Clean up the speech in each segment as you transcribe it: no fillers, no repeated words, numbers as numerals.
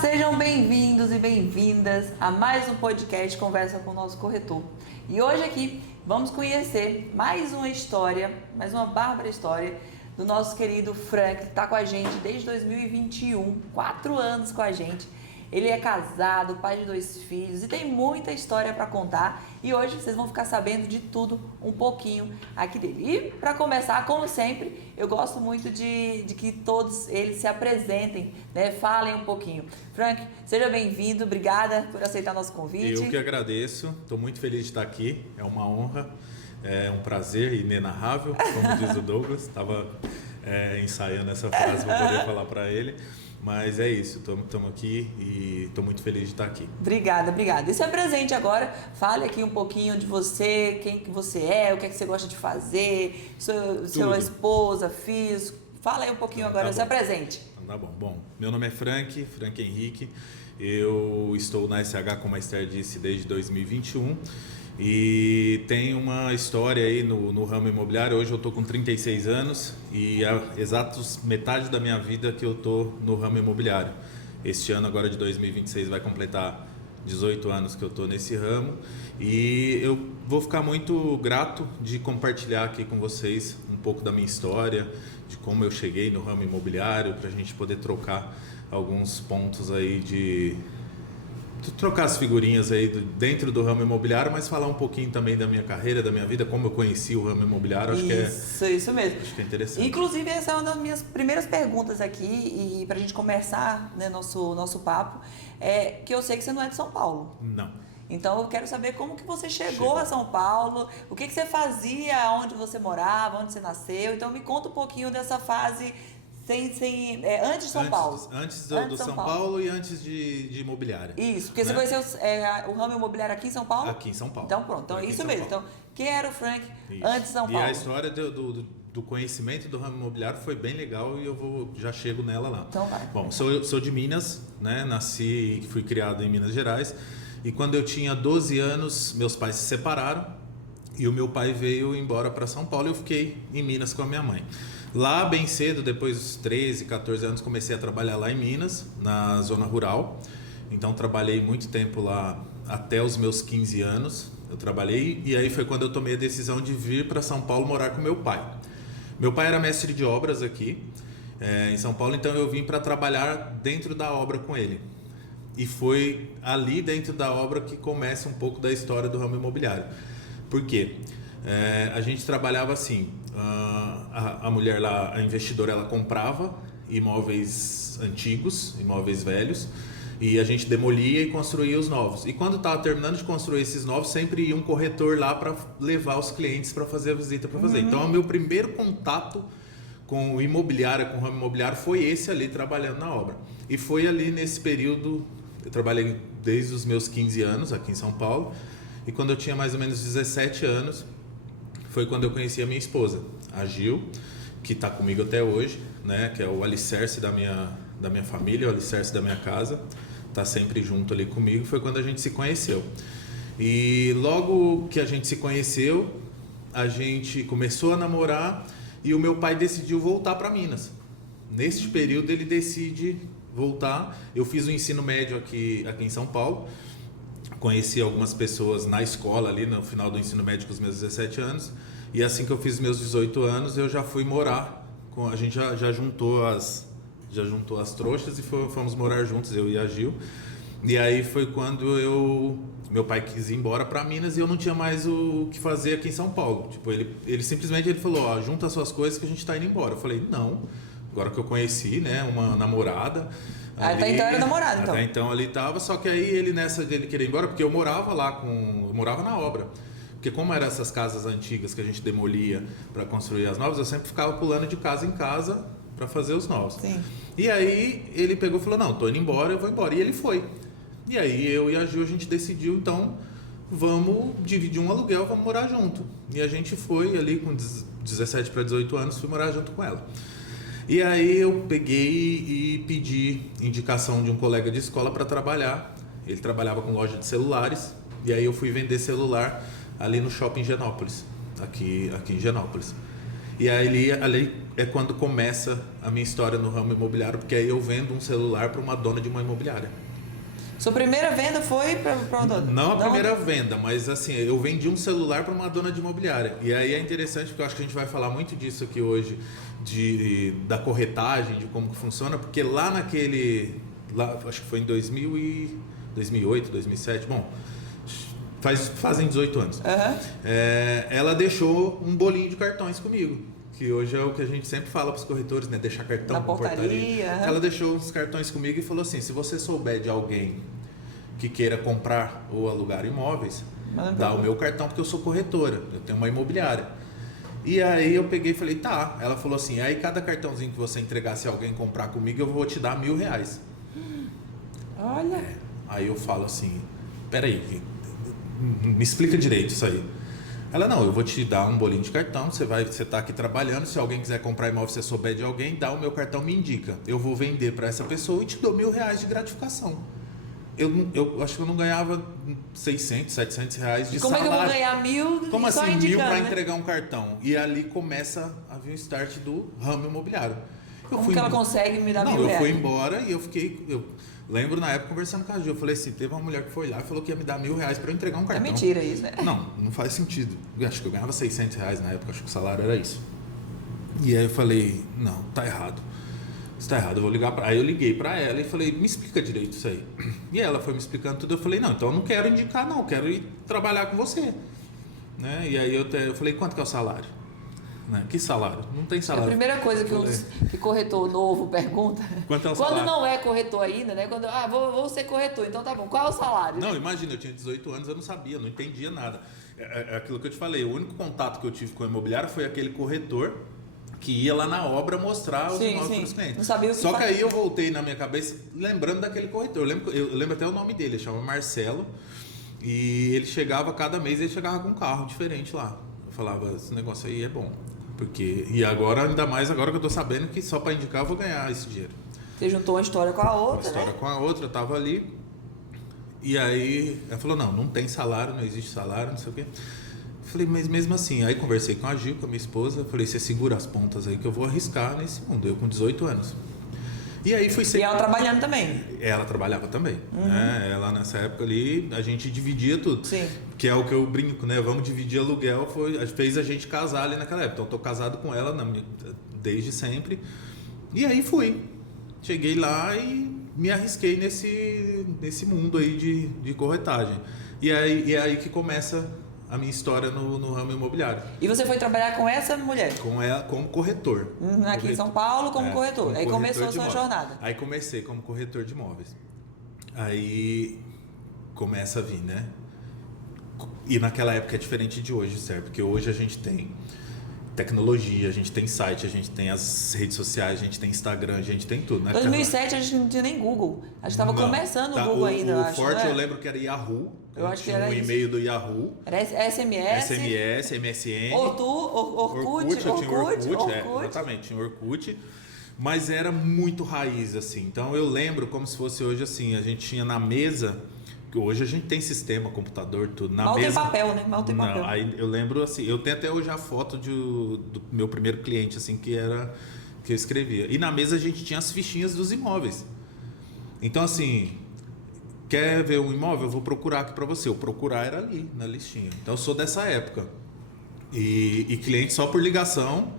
Sejam bem-vindos e bem-vindas a mais um podcast Conversa com o Nosso Corretor. E hoje aqui vamos conhecer mais uma história, mais uma bárbara história do nosso querido Frank, que está com a gente desde 2021, 4 anos com a gente. Ele é casado, pai de 2 filhos e tem muita história para contar. E hoje vocês vão ficar sabendo de tudo um pouquinho aqui dele. E para começar, como sempre, eu gosto muito de que todos eles se apresentem, né? Falem um pouquinho. Frank, seja bem-vindo, obrigada por aceitar nosso convite. Eu que agradeço, estou muito feliz de estar aqui, é uma honra, é um prazer inenarrável, como diz o Douglas. Estava ensaiando essa frase para poder falar para ele. Mas é isso, estamos aqui e estou muito feliz de estar aqui. Obrigada. E se apresente agora, fale aqui um pouquinho de você, quem que você é, o que é que você gosta de fazer, sua esposa, filhos. Fala aí um pouquinho agora, se apresente. Tá bom. Bom, meu nome é Frank Henrique, eu estou na SH, como a Esther disse, desde 2021 e tenho uma história aí no ramo imobiliário. Hoje eu estou com 36 anos e há exatos metade da minha vida que eu estou no ramo imobiliário. Este ano, agora de 2026, vai completar 18 anos que eu estou nesse ramo e eu vou ficar muito grato de compartilhar aqui com vocês um pouco da minha história, de como eu cheguei no ramo imobiliário, para a gente poder trocar alguns pontos aí trocar as figurinhas aí dentro do ramo imobiliário, mas falar um pouquinho também da minha carreira, da minha vida, como eu conheci o ramo imobiliário. Isso mesmo. Acho que é interessante. Inclusive, essa é uma das minhas primeiras perguntas aqui, e para a gente começar, né, nosso papo, é que eu sei que você não é de São Paulo. Não. Então eu quero saber como que você chegou a São Paulo, o que você fazia, onde você morava, onde você nasceu. Então me conta um pouquinho dessa fase antes de São Paulo. Antes do São Paulo e antes de imobiliária. Isso, porque você conheceu o ramo imobiliário aqui em São Paulo? Aqui em São Paulo. Então pronto, então é isso mesmo. Então, quem era o Frank antes de São Paulo? E a história do conhecimento do ramo imobiliário foi bem legal e já chego nela lá. Então vai. Bom, sou de Minas, né? Nasci e fui criado em Minas Gerais. E quando eu tinha 12 anos, meus pais se separaram e o meu pai veio embora para São Paulo e eu fiquei em Minas com a minha mãe. Lá bem cedo, depois dos 13, 14 anos, comecei a trabalhar lá em Minas, na zona rural. Então trabalhei muito tempo lá até os meus 15 anos. Eu trabalhei e aí foi quando eu tomei a decisão de vir para São Paulo morar com meu pai. Meu pai era mestre de obras aqui em São Paulo, então eu vim para trabalhar dentro da obra com ele. E foi ali dentro da obra que começa um pouco da história do ramo imobiliário. Por quê? A gente trabalhava assim, a mulher lá, a investidora, ela comprava imóveis antigos, imóveis velhos, e a gente demolia e construía os novos. E quando estava terminando de construir esses novos, sempre ia um corretor lá para levar os clientes para fazer a visita para fazer. Então, o meu primeiro contato com o imobiliário, com o ramo imobiliário, foi esse ali, trabalhando na obra. E foi ali nesse período, eu trabalhei desde os meus 15 anos aqui em São Paulo, e quando eu tinha mais ou menos 17 anos, foi quando eu conheci a minha esposa, a Gil, que está comigo até hoje, né? Que é o alicerce da minha família, o alicerce da minha casa, está sempre junto ali comigo. Foi quando a gente se conheceu. E logo que a gente se conheceu, a gente começou a namorar e o meu pai decidiu voltar para Minas. Neste período ele decide voltar. Eu fiz o ensino médio aqui em São Paulo. Conheci algumas pessoas na escola ali no final do ensino médio com os meus 17 anos e assim que eu fiz meus 18 anos eu já fui morar a gente já juntou as trouxas e fomos morar juntos, eu e a Gil. E aí foi quando meu pai quis ir embora para Minas e eu não tinha mais o que fazer aqui em São Paulo. Tipo, ele simplesmente falou, junta as suas coisas que a gente tá indo embora. Eu falei, não, agora que eu conheci, né, uma namorada. Até então era namorado, então. Até então ali tava, só que aí ele nessa dele querer ir embora, porque eu morava na obra. Porque como eram essas casas antigas que a gente demolia para construir as novas, eu sempre ficava pulando de casa em casa para fazer os novos. Sim. E aí ele pegou e falou, não, tô indo embora, eu vou embora. E ele foi. E aí eu e a Gil, a gente decidiu, então, vamos dividir um aluguel, vamos morar junto. E a gente foi ali com 17 para 18 anos, fui morar junto com ela. E aí eu peguei e pedi indicação de um colega de escola para trabalhar. Ele trabalhava com loja de celulares. E aí eu fui vender celular ali no Shopping Genópolis, aqui em Genópolis. E aí ali é quando começa a minha história no ramo imobiliário, porque aí eu vendo um celular para uma dona de uma imobiliária. Sua primeira venda foi para uma dona? Não a primeira venda, mas assim, eu vendi um celular para uma dona de imobiliária. E aí é interessante, porque eu acho que a gente vai falar muito disso aqui hoje, da corretagem, de como que funciona, porque lá acho que foi em 2008, 2007, bom, fazem 18 anos. Uhum. Ela deixou um bolinho de cartões comigo, que hoje é o que a gente sempre fala para os corretores, né? Deixar cartão na portaria. Ela deixou os cartões comigo e falou assim: se você souber de alguém que queira comprar ou alugar imóveis, dá o meu cartão, porque eu sou corretora, eu tenho uma imobiliária. E aí eu peguei e falei, tá. Ela falou assim: aí cada cartãozinho que você entregar, se alguém comprar comigo, eu vou te dar R$1.000. Olha. Aí eu falo assim: peraí, me explica direito isso aí. Ela: não, eu vou te dar um bolinho de cartão, você tá aqui trabalhando, se alguém quiser comprar imóvel, você souber de alguém, dá o meu cartão, me indica. Eu vou vender para essa pessoa e te dou R$1.000 de gratificação. Eu acho que eu não ganhava 600, 700 reais de Como salário. Como é que eu vou ganhar 1.000? Como assim, R$1.000 para entregar um cartão? E ali começa a vir o start do ramo imobiliário. Como que ela consegue me dar R$1.000? Não, eu fui embora e eu lembro na época conversando com a Gil, eu falei assim, teve uma mulher que foi lá e falou que ia me dar R$1.000 para eu entregar um cartão. É mentira isso, né? Não faz sentido. Eu acho que eu ganhava R$600 na época, acho que o salário era isso. E aí eu falei, não, tá errado. Está errado, eu vou ligar para. Aí eu liguei para ela e falei, me explica direito isso aí. E ela foi me explicando tudo. Eu falei, não, então eu não quero indicar, não, eu quero ir trabalhar com você. Né? E aí eu falei, quanto que é o salário? Né? Que salário? Não tem salário. É a primeira coisa que corretor novo pergunta. Quanto é o quando salário? não é corretor ainda, né? Quando vou ser corretor, então tá bom. Qual é o salário? Não, imagina, eu tinha 18 anos, eu não sabia, não entendia nada. É aquilo que eu te falei, o único contato que eu tive com o imobiliário foi aquele corretor que ia lá na obra mostrar os imóveis para os clientes. Não sabia o que Só que aí eu voltei na minha cabeça lembrando daquele corretor. Eu lembro até o nome dele, ele chama Marcelo. E ele chegava, cada mês ele chegava com um carro diferente lá. Eu falava, esse negócio aí é bom. E agora, ainda mais agora que eu tô sabendo que só para indicar eu vou ganhar esse dinheiro. Você juntou uma história com a outra, Uma história com a outra, eu tava ali. E aí ela falou, não tem salário, não existe salário, não sei o quê. Falei, mas mesmo assim, aí conversei com a Gil, com a minha esposa, falei, você segura as pontas aí que eu vou arriscar nesse mundo, eu com 18 anos. E aí fui ser... E ela trabalhando também? Ela trabalhava também, né? Ela nessa época ali, a gente dividia tudo. Sim. Que é o que eu brinco, né? Vamos dividir aluguel, fez a gente casar ali naquela época. Então eu tô casado com ela desde sempre. E aí fui. Cheguei lá e me arrisquei nesse mundo aí de corretagem. E é aí que começa a minha história no ramo imobiliário. E você foi trabalhar com essa mulher? Com ela como corretor. Aqui em São Paulo como corretor. Como aí corretor começou a sua imóveis. jornada. Aí comecei como corretor de imóveis. Aí começa a vir, né? E naquela época é diferente de hoje, certo? Porque hoje a gente tem tecnologia, a gente tem site, a gente tem as redes sociais, a gente tem Instagram, a gente tem tudo. Em 2007 a gente não tinha nem Google. A gente estava começando o Google ainda, eu acho. O forte né? eu lembro que era Yahoo. Eu acho que era um isso. e-mail do Yahoo. Era SMS. MSN. Orkut. Tinha Orkut. Exatamente, tinha Orkut. Mas era muito raiz, assim. Então eu lembro como se fosse hoje, assim, a gente tinha na mesa... Hoje a gente tem sistema, computador, tudo. Na Mal mesa, tem papel, né? Mal tem papel. Aí eu lembro, assim, eu tenho até hoje a foto do meu primeiro cliente, assim, que eu escrevia. E na mesa a gente tinha as fichinhas dos imóveis. Então, assim, quer ver um imóvel? Eu vou procurar aqui para você. O procurar era ali, na listinha. Então, eu sou dessa época. E cliente só por ligação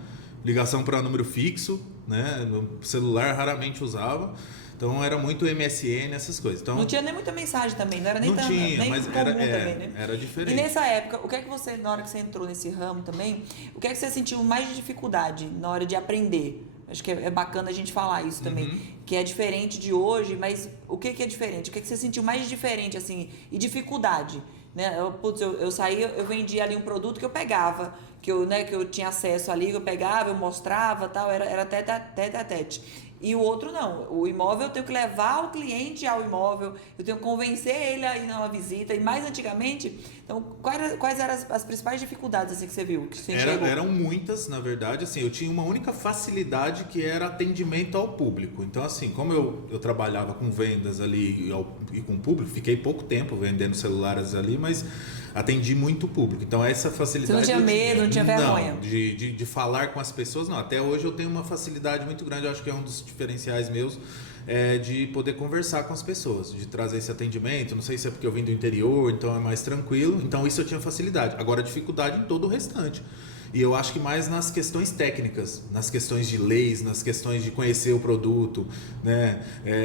para número fixo, né? No celular raramente usava. Então era muito MSN, essas coisas. Então, não tinha nem muita mensagem também, não era nem tão tinha, nem mas comum era, também, né? Era diferente. E nessa época, o que é que você, na hora que você entrou nesse ramo também, o que é que você sentiu mais de dificuldade na hora de aprender? Acho que é bacana a gente falar isso também, que é diferente de hoje, mas o que é diferente? O que é que você sentiu mais diferente, assim, e dificuldade? Né? Eu saí, eu vendia ali um produto que eu pegava, que eu tinha acesso ali, que eu pegava, eu mostrava, tal, era tete a tete. E o outro não, o imóvel eu tenho que levar o cliente ao imóvel, eu tenho que convencer ele a ir numa visita, e mais antigamente, então quais eram as principais dificuldades assim, que você viu? Que você eram muitas, na verdade, assim, eu tinha uma única facilidade que era atendimento ao público. Então, assim, como eu trabalhava com vendas ali e com o público, fiquei pouco tempo vendendo celulares ali, mas atendi muito público. Então, essa facilidade... Você não tinha medo, não tinha vergonha? Não, de falar com as pessoas, não. Até hoje eu tenho uma facilidade muito grande, eu acho que é um dos diferenciais meus, de poder conversar com as pessoas, de trazer esse atendimento. Não sei se é porque eu vim do interior, então é mais tranquilo. Então, isso eu tinha facilidade. Agora, dificuldade em todo o restante. E eu acho que mais nas questões técnicas, nas questões de leis, nas questões de conhecer o produto, né?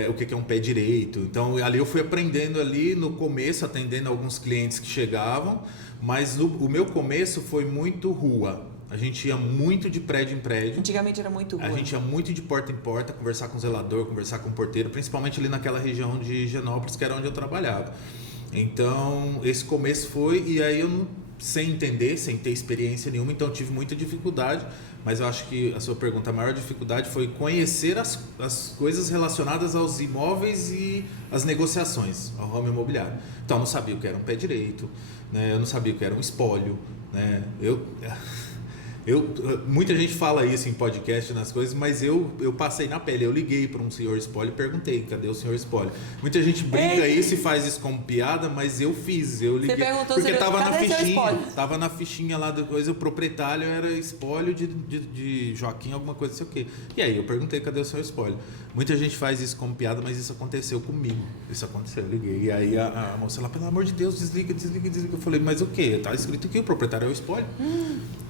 O que é um pé direito. Então, ali eu fui aprendendo ali no começo, atendendo alguns clientes que chegavam, mas o meu começo foi muito rua. A gente ia muito de prédio em prédio. Antigamente era muito rua. A gente ia muito de porta em porta, conversar com o zelador, conversar com o porteiro, principalmente ali naquela região de Higienópolis, que era onde eu trabalhava. Então, esse começo foi, e aí eu não... sem entender, sem ter experiência nenhuma, então eu tive muita dificuldade, mas eu acho que a sua pergunta, a maior dificuldade foi conhecer as coisas relacionadas aos imóveis e as negociações, ao ramo imobiliário. Então eu não sabia o que era um pé direito, né? Eu não sabia o que era um espólio, né? Muita gente fala isso em podcast, nas coisas, mas eu passei na pele. Eu liguei para um senhor espólio e perguntei: cadê o senhor espólio? Muita gente brinca isso e faz isso como piada, mas eu fiz. Eu liguei. Você perguntou, porque tava na fichinha. Tava na fichinha lá da coisa, o proprietário era espólio de Joaquim, alguma coisa, não sei o quê. E aí eu perguntei: cadê o senhor espólio? Muita gente faz isso como piada, mas isso aconteceu comigo. Isso aconteceu, eu liguei. E aí a moça lá: pelo amor de Deus, desliga. Eu falei: mas o quê? Tá escrito aqui, o proprietário é o espólio.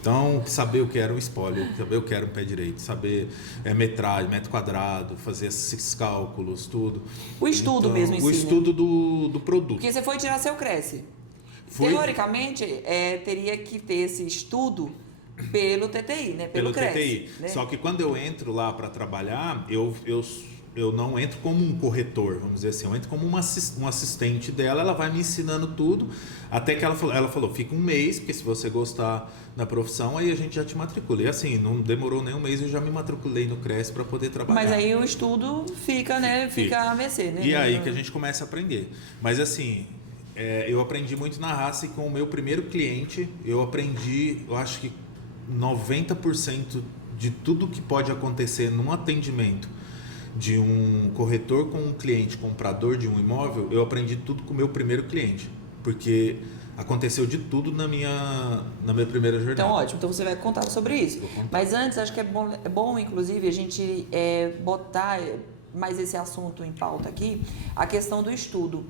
Então, saber o que era um espólio, saber o que era um pé direito, saber metragem, metro quadrado, fazer esses cálculos, tudo. O estudo então, mesmo em si, o estudo do produto. Porque você foi tirar seu Cresce. Teoricamente, teria que ter esse estudo pelo TTI, né? Pelo Cresce, TTI. né? Só que quando eu entro lá para trabalhar, eu não entro como um corretor, vamos dizer assim, eu entro como um assistente dela, ela vai me ensinando tudo, até que ela falou, fica um mês, porque se você gostar da profissão, aí a gente já te matricula. E assim, não demorou nem um mês, eu já me matriculei no Cresce para poder trabalhar. Mas aí o estudo fica, né? Fica a mercê, né? E aí que a gente começa a aprender. Mas assim, eu aprendi muito na raça, e com o meu primeiro cliente, eu aprendi, eu acho que 90% de tudo que pode acontecer num atendimento de um corretor com um cliente comprador de um imóvel, eu aprendi tudo com o meu primeiro cliente, porque aconteceu de tudo na minha primeira jornada. Então, ótimo. Então, você vai contar sobre isso. Mas antes, acho que é bom inclusive, a gente botar mais esse assunto em pauta aqui, a questão do estudo.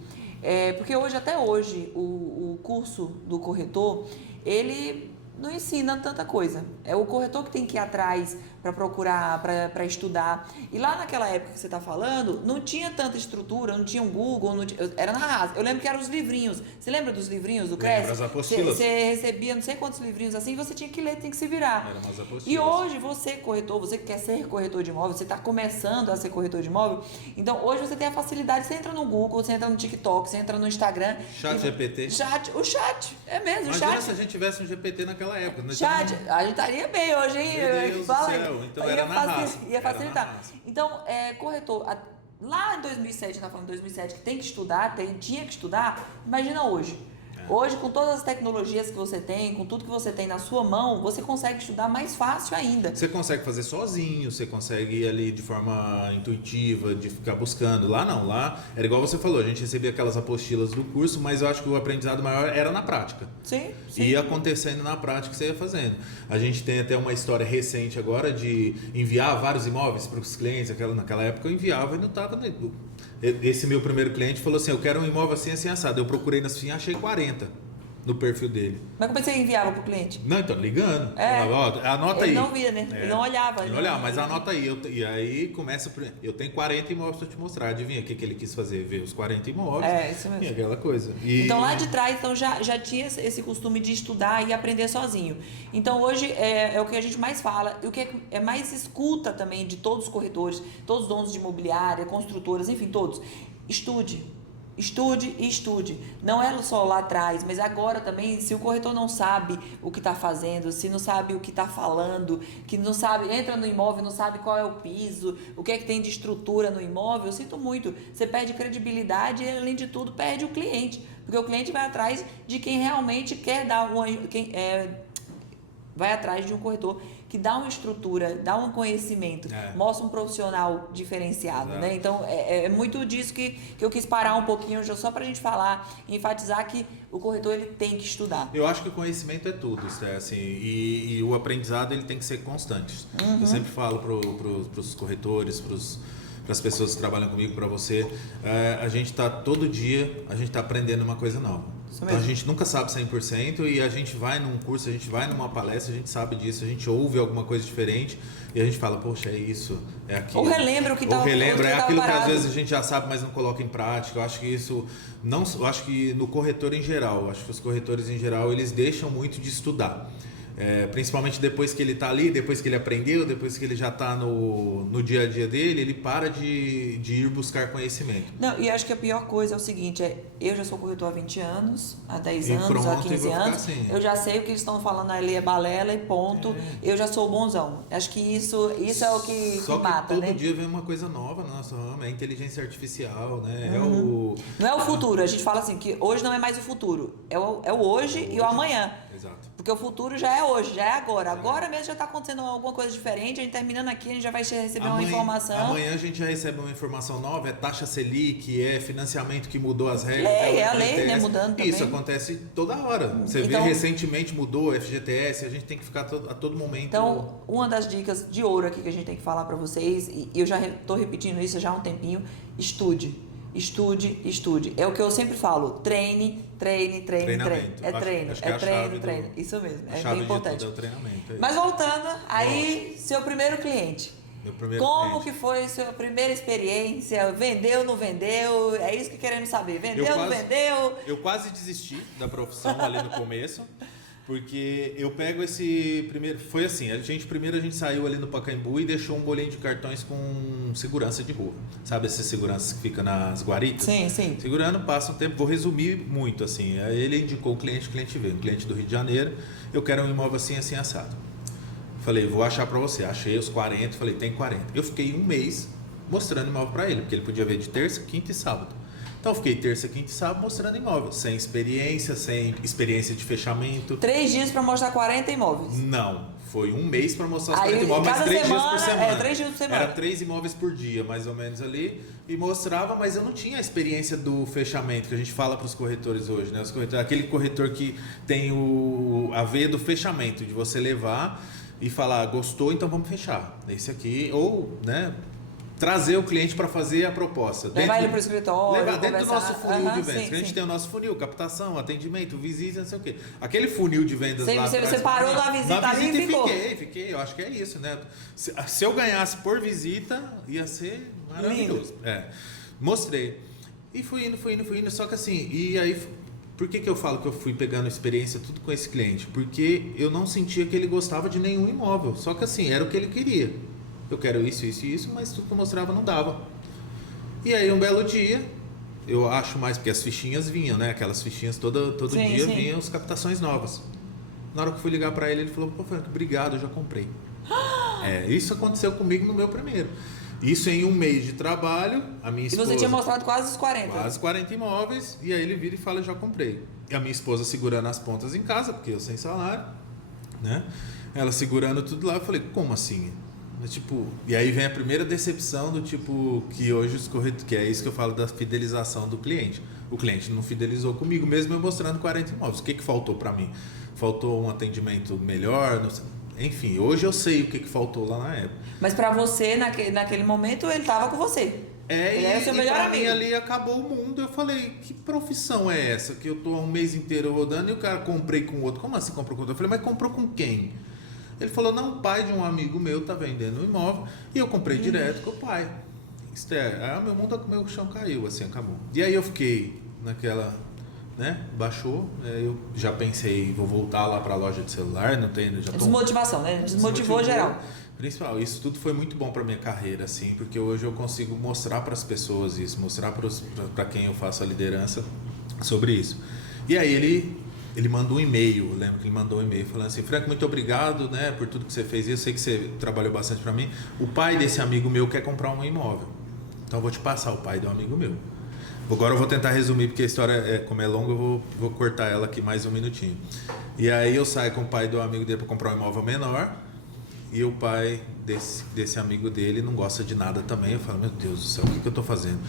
Porque até hoje, o curso do corretor, ele não ensina tanta coisa. É o corretor que tem que ir atrás para procurar, para estudar. E lá naquela época que você está falando, não tinha tanta estrutura, não tinha um Google, era na raça. Eu lembro que eram os livrinhos. Você lembra dos livrinhos do Cresce? As apostilas. Você recebia não sei quantos livrinhos assim, e você tinha que ler, tem que se virar. Eram as apostilas. E hoje você, corretor, você que quer ser corretor de imóvel, você está começando a ser corretor de imóvel, então hoje você tem a facilidade, você entra no Google, você entra no TikTok, você entra no Instagram. Chat GPT. O chat, é mesmo, o Imagina chat. se a gente tivesse um GPT naquela época. Né? Chat, a gente estaria bem hoje, hein? Meu Deus Fala do aí. céu, então era na raça. Ia facilitar. Era na raça. Então, corretor, lá em 2007, a gente tá falando de 2007, que tem que estudar, tinha que estudar, imagina hoje. Hoje, com todas as tecnologias que você tem, com tudo que você tem na sua mão, você consegue estudar mais fácil ainda. Você consegue fazer sozinho, você consegue ir ali de forma intuitiva, de ficar buscando. Lá não, lá era igual você falou, a gente recebia aquelas apostilas do curso, mas eu acho que o aprendizado maior era na prática. Sim. Ia acontecendo na prática, você ia fazendo. A gente tem até uma história recente agora de enviar vários imóveis para os clientes. Naquela época eu enviava e não estava... Esse meu primeiro cliente falou assim, eu quero um imóvel assim, assim, assado. Eu procurei nas FIM, achei 40 no perfil dele. Mas como é que você enviava pro cliente? Não, então, ligando. Falava, anota aí. Ele não via, né? Ele não olhava. Ele não olhava, mas anota aí. E aí começa... Eu tenho 40 imóveis para te mostrar. Adivinha o que ele quis fazer? Ver os 40 imóveis. Isso mesmo. E aquela coisa. Então, lá de trás, já tinha esse costume de estudar e aprender sozinho. Então, hoje, é o que a gente mais fala. E o que é mais escuta também de todos os corretores, todos os donos de imobiliária, construtoras, enfim, todos. Estude e estude. Não é só lá atrás, mas agora também, se o corretor não sabe o que está fazendo, se não sabe o que está falando, que não sabe, entra no imóvel, não sabe qual é o piso, o que é que tem de estrutura no imóvel, eu sinto muito. Você perde credibilidade e, além de tudo, perde o cliente. Porque o cliente vai atrás de quem realmente quer dar vai atrás de um corretor que dá uma estrutura, dá um conhecimento, mostra um profissional diferenciado, né? Então, é muito disso que eu quis parar um pouquinho, só pra gente falar, enfatizar que o corretor ele tem que estudar. Eu acho que o conhecimento é tudo, assim, e o aprendizado ele tem que ser constante. Eu sempre falo para os corretores, para as pessoas que trabalham comigo, para você, a gente está todo dia, a gente está aprendendo uma coisa nova. Então a gente nunca sabe 100% e a gente vai num curso, a gente vai numa palestra, a gente sabe disso, a gente ouve alguma coisa diferente e a gente fala, poxa, é isso, é aquilo. Ou relembra o que está Ou relembra, é aquilo que às vezes a gente já sabe, mas não coloca em prática. Eu acho que isso, eu acho que no corretor em geral, eu acho que os corretores em geral, eles deixam muito de estudar. Principalmente depois que ele está ali, depois que ele aprendeu, depois que ele já está no dia a dia dele, ele para de ir buscar conhecimento. Não, e acho que a pior coisa é o seguinte, eu já sou corretor há 20 anos, há 10 anos, há 15 anos, assim, eu já sei o que eles estão falando ali, é balela e ponto, eu já sou bonzão. Acho que isso é o que mata, todo né? Todo dia vem uma coisa nova na nossa rama, é a inteligência artificial, né? Não é o futuro, a gente fala assim, que hoje não é mais o futuro, é o hoje e o amanhã. Exato. Porque o futuro já é hoje, já é agora. Agora mesmo já está acontecendo alguma coisa diferente. A gente terminando aqui, a gente já vai receber uma informação. Amanhã a gente já recebe uma informação nova, é taxa Selic, é financiamento que mudou as regras. É a lei, né, mudando também. Isso acontece toda hora. Você vê recentemente mudou, FGTS, a gente tem que ficar a todo momento. Então, uma das dicas de ouro aqui que a gente tem que falar para vocês, e eu já estou repetindo isso já há um tempinho, estude. Estude. É o que eu sempre falo. Treine. É treino. Isso mesmo. É bem importante. É o treinamento. Mas voltando, aí, seu primeiro cliente. Como que foi sua primeira experiência? Vendeu, não vendeu? É isso que queremos saber. Não vendeu? Eu quase desisti da profissão ali no começo. Porque eu pego esse primeiro... Foi assim, primeiro a gente saiu ali no Pacaembu e deixou um bolinho de cartões com segurança de rua. Sabe essas seguranças que ficam nas guaritas? Sim. Segurando, passa um tempo, vou resumir muito assim. Aí ele indicou o cliente veio, um cliente do Rio de Janeiro, eu quero um imóvel assim, assim, assado. Falei, vou achar pra você. Achei os 40, falei, tem 40. Eu fiquei um mês mostrando imóvel pra ele, porque ele podia ver de terça, quinta e sábado. Então eu fiquei terça, quinta e sábado mostrando imóvel, sem experiência de fechamento. 3 dias para mostrar 40 imóveis? Não, foi um mês para mostrar os 40 imóveis, mas 3 dias por semana. 3 dias por semana. Era 3 imóveis por dia, mais ou menos ali, e mostrava, mas eu não tinha a experiência do fechamento, que a gente fala para os corretores hoje, né? Aquele corretor que tem a veia do fechamento, de você levar e falar, gostou, então vamos fechar. Esse aqui, ou, né? Trazer o cliente para fazer a proposta. Levar ele para o escritório. Levar dentro do nosso funil de vendas. A gente tem o nosso funil, captação, atendimento, visita, não sei o quê. Aquele funil de vendas lá atrás. Você parou na visita ali e ficou. Fiquei. Eu acho que é isso, né? Se eu ganhasse por visita, ia ser maravilhoso. Mostrei. E fui indo. Só que assim, e aí... Por que eu falo que eu fui pegando experiência tudo com esse cliente? Porque eu não sentia que ele gostava de nenhum imóvel. Só que assim, era o que ele queria. Eu quero isso, mas tudo que eu mostrava não dava. E aí um belo dia, eu acho mais, porque as fichinhas vinham, né? Aquelas fichinhas todo dia vinham as captações novas. Na hora que eu fui ligar para ele falou, pô, Frank, obrigado, eu já comprei. Isso aconteceu comigo no meu primeiro. Isso em um mês de trabalho, a minha esposa... E você tinha mostrado quase os 40. Quase 40 imóveis, e aí ele vira e fala, já comprei. E a minha esposa segurando as pontas em casa, porque eu sem salário, né? Ela segurando tudo lá, eu falei, como assim? Tipo, e aí vem a primeira decepção do tipo que hoje os corretores, que é isso que eu falo da fidelização do cliente. O cliente não fidelizou comigo, mesmo eu mostrando 40 imóveis. O que faltou para mim? Faltou um atendimento melhor, enfim, hoje eu sei o que faltou lá na época. Mas para você, naquele momento, ele estava com você. Ele era o seu melhor amigo. E pra mim ali acabou o mundo. Eu falei, que profissão é essa? Que eu tô há um mês inteiro rodando e o cara comprei com outro. Como assim comprou com outro? Eu falei, mas comprou com quem? Ele falou, não, o pai de um amigo meu tá vendendo um imóvel e eu comprei direto com o pai. Meu chão caiu, assim, acabou. E aí eu fiquei naquela, né, baixou, eu já pensei, vou voltar lá pra loja de celular, não tem, já tô... Desmotivação, né? Desmotivou geral. Principal, isso tudo foi muito bom pra minha carreira, assim, porque hoje eu consigo mostrar para as pessoas isso, mostrar para quem eu faço a liderança sobre isso. E aí ele mandou um e-mail, eu lembro que ele mandou um e-mail falando assim, Frank, muito obrigado, né, por tudo que você fez, eu sei que você trabalhou bastante para mim, o pai desse amigo meu quer comprar um imóvel, então eu vou te passar o pai do amigo meu. Agora eu vou tentar resumir, porque a história, como é longa, eu vou cortar ela aqui mais um minutinho. E aí eu saio com o pai do amigo dele para comprar um imóvel menor, e o pai desse amigo dele não gosta de nada também. Eu falo, meu Deus do céu, o que eu tô fazendo?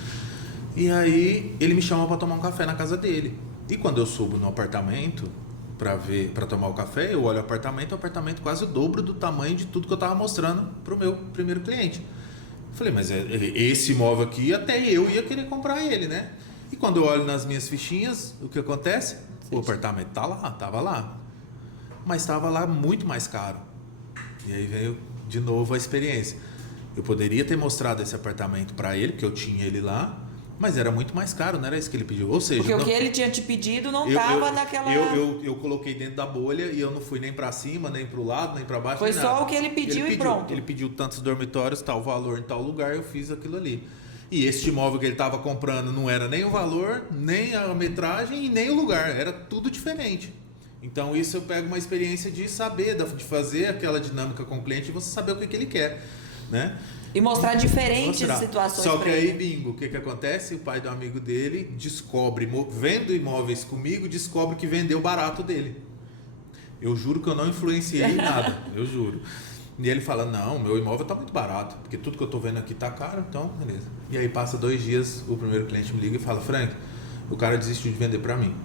E aí ele me chama para tomar um café na casa dele. E quando eu subo no apartamento para tomar o café, eu olho o apartamento quase o dobro do tamanho de tudo que eu tava mostrando pro meu primeiro cliente. Eu falei, mas esse imóvel aqui até eu ia querer comprar ele, né? E quando eu olho nas minhas fichinhas, o que acontece? O apartamento tava lá. Mas estava lá muito mais caro. E aí veio de novo a experiência. Eu poderia ter mostrado esse apartamento para ele, porque eu tinha ele lá, mas era muito mais caro, não era isso que ele pediu. Ou seja, porque o que ele tinha te pedido não estava naquela... Eu coloquei dentro da bolha e eu não fui nem para cima, nem para o lado, nem para baixo. Foi nem só nada. o que ele pediu e pronto. Ele pediu tantos dormitórios, tal valor em tal lugar, eu fiz aquilo ali. E este imóvel que ele estava comprando não era nem o valor, nem a metragem e nem o lugar, era tudo diferente. Então isso eu pego uma experiência de saber, de fazer aquela dinâmica com o cliente e você saber o que ele quer, né? E mostrar diferentes situações. Só que aí, bingo, o que acontece? O pai do amigo dele descobre, vendo imóveis comigo, descobre que vendeu barato dele. Eu juro que eu não influenciei em nada, eu juro. E ele fala, não, meu imóvel tá muito barato, porque tudo que eu tô vendo aqui tá caro, então beleza. E aí passa 2 dias, o primeiro cliente me liga e fala, Frank, o cara desistiu de vender pra mim.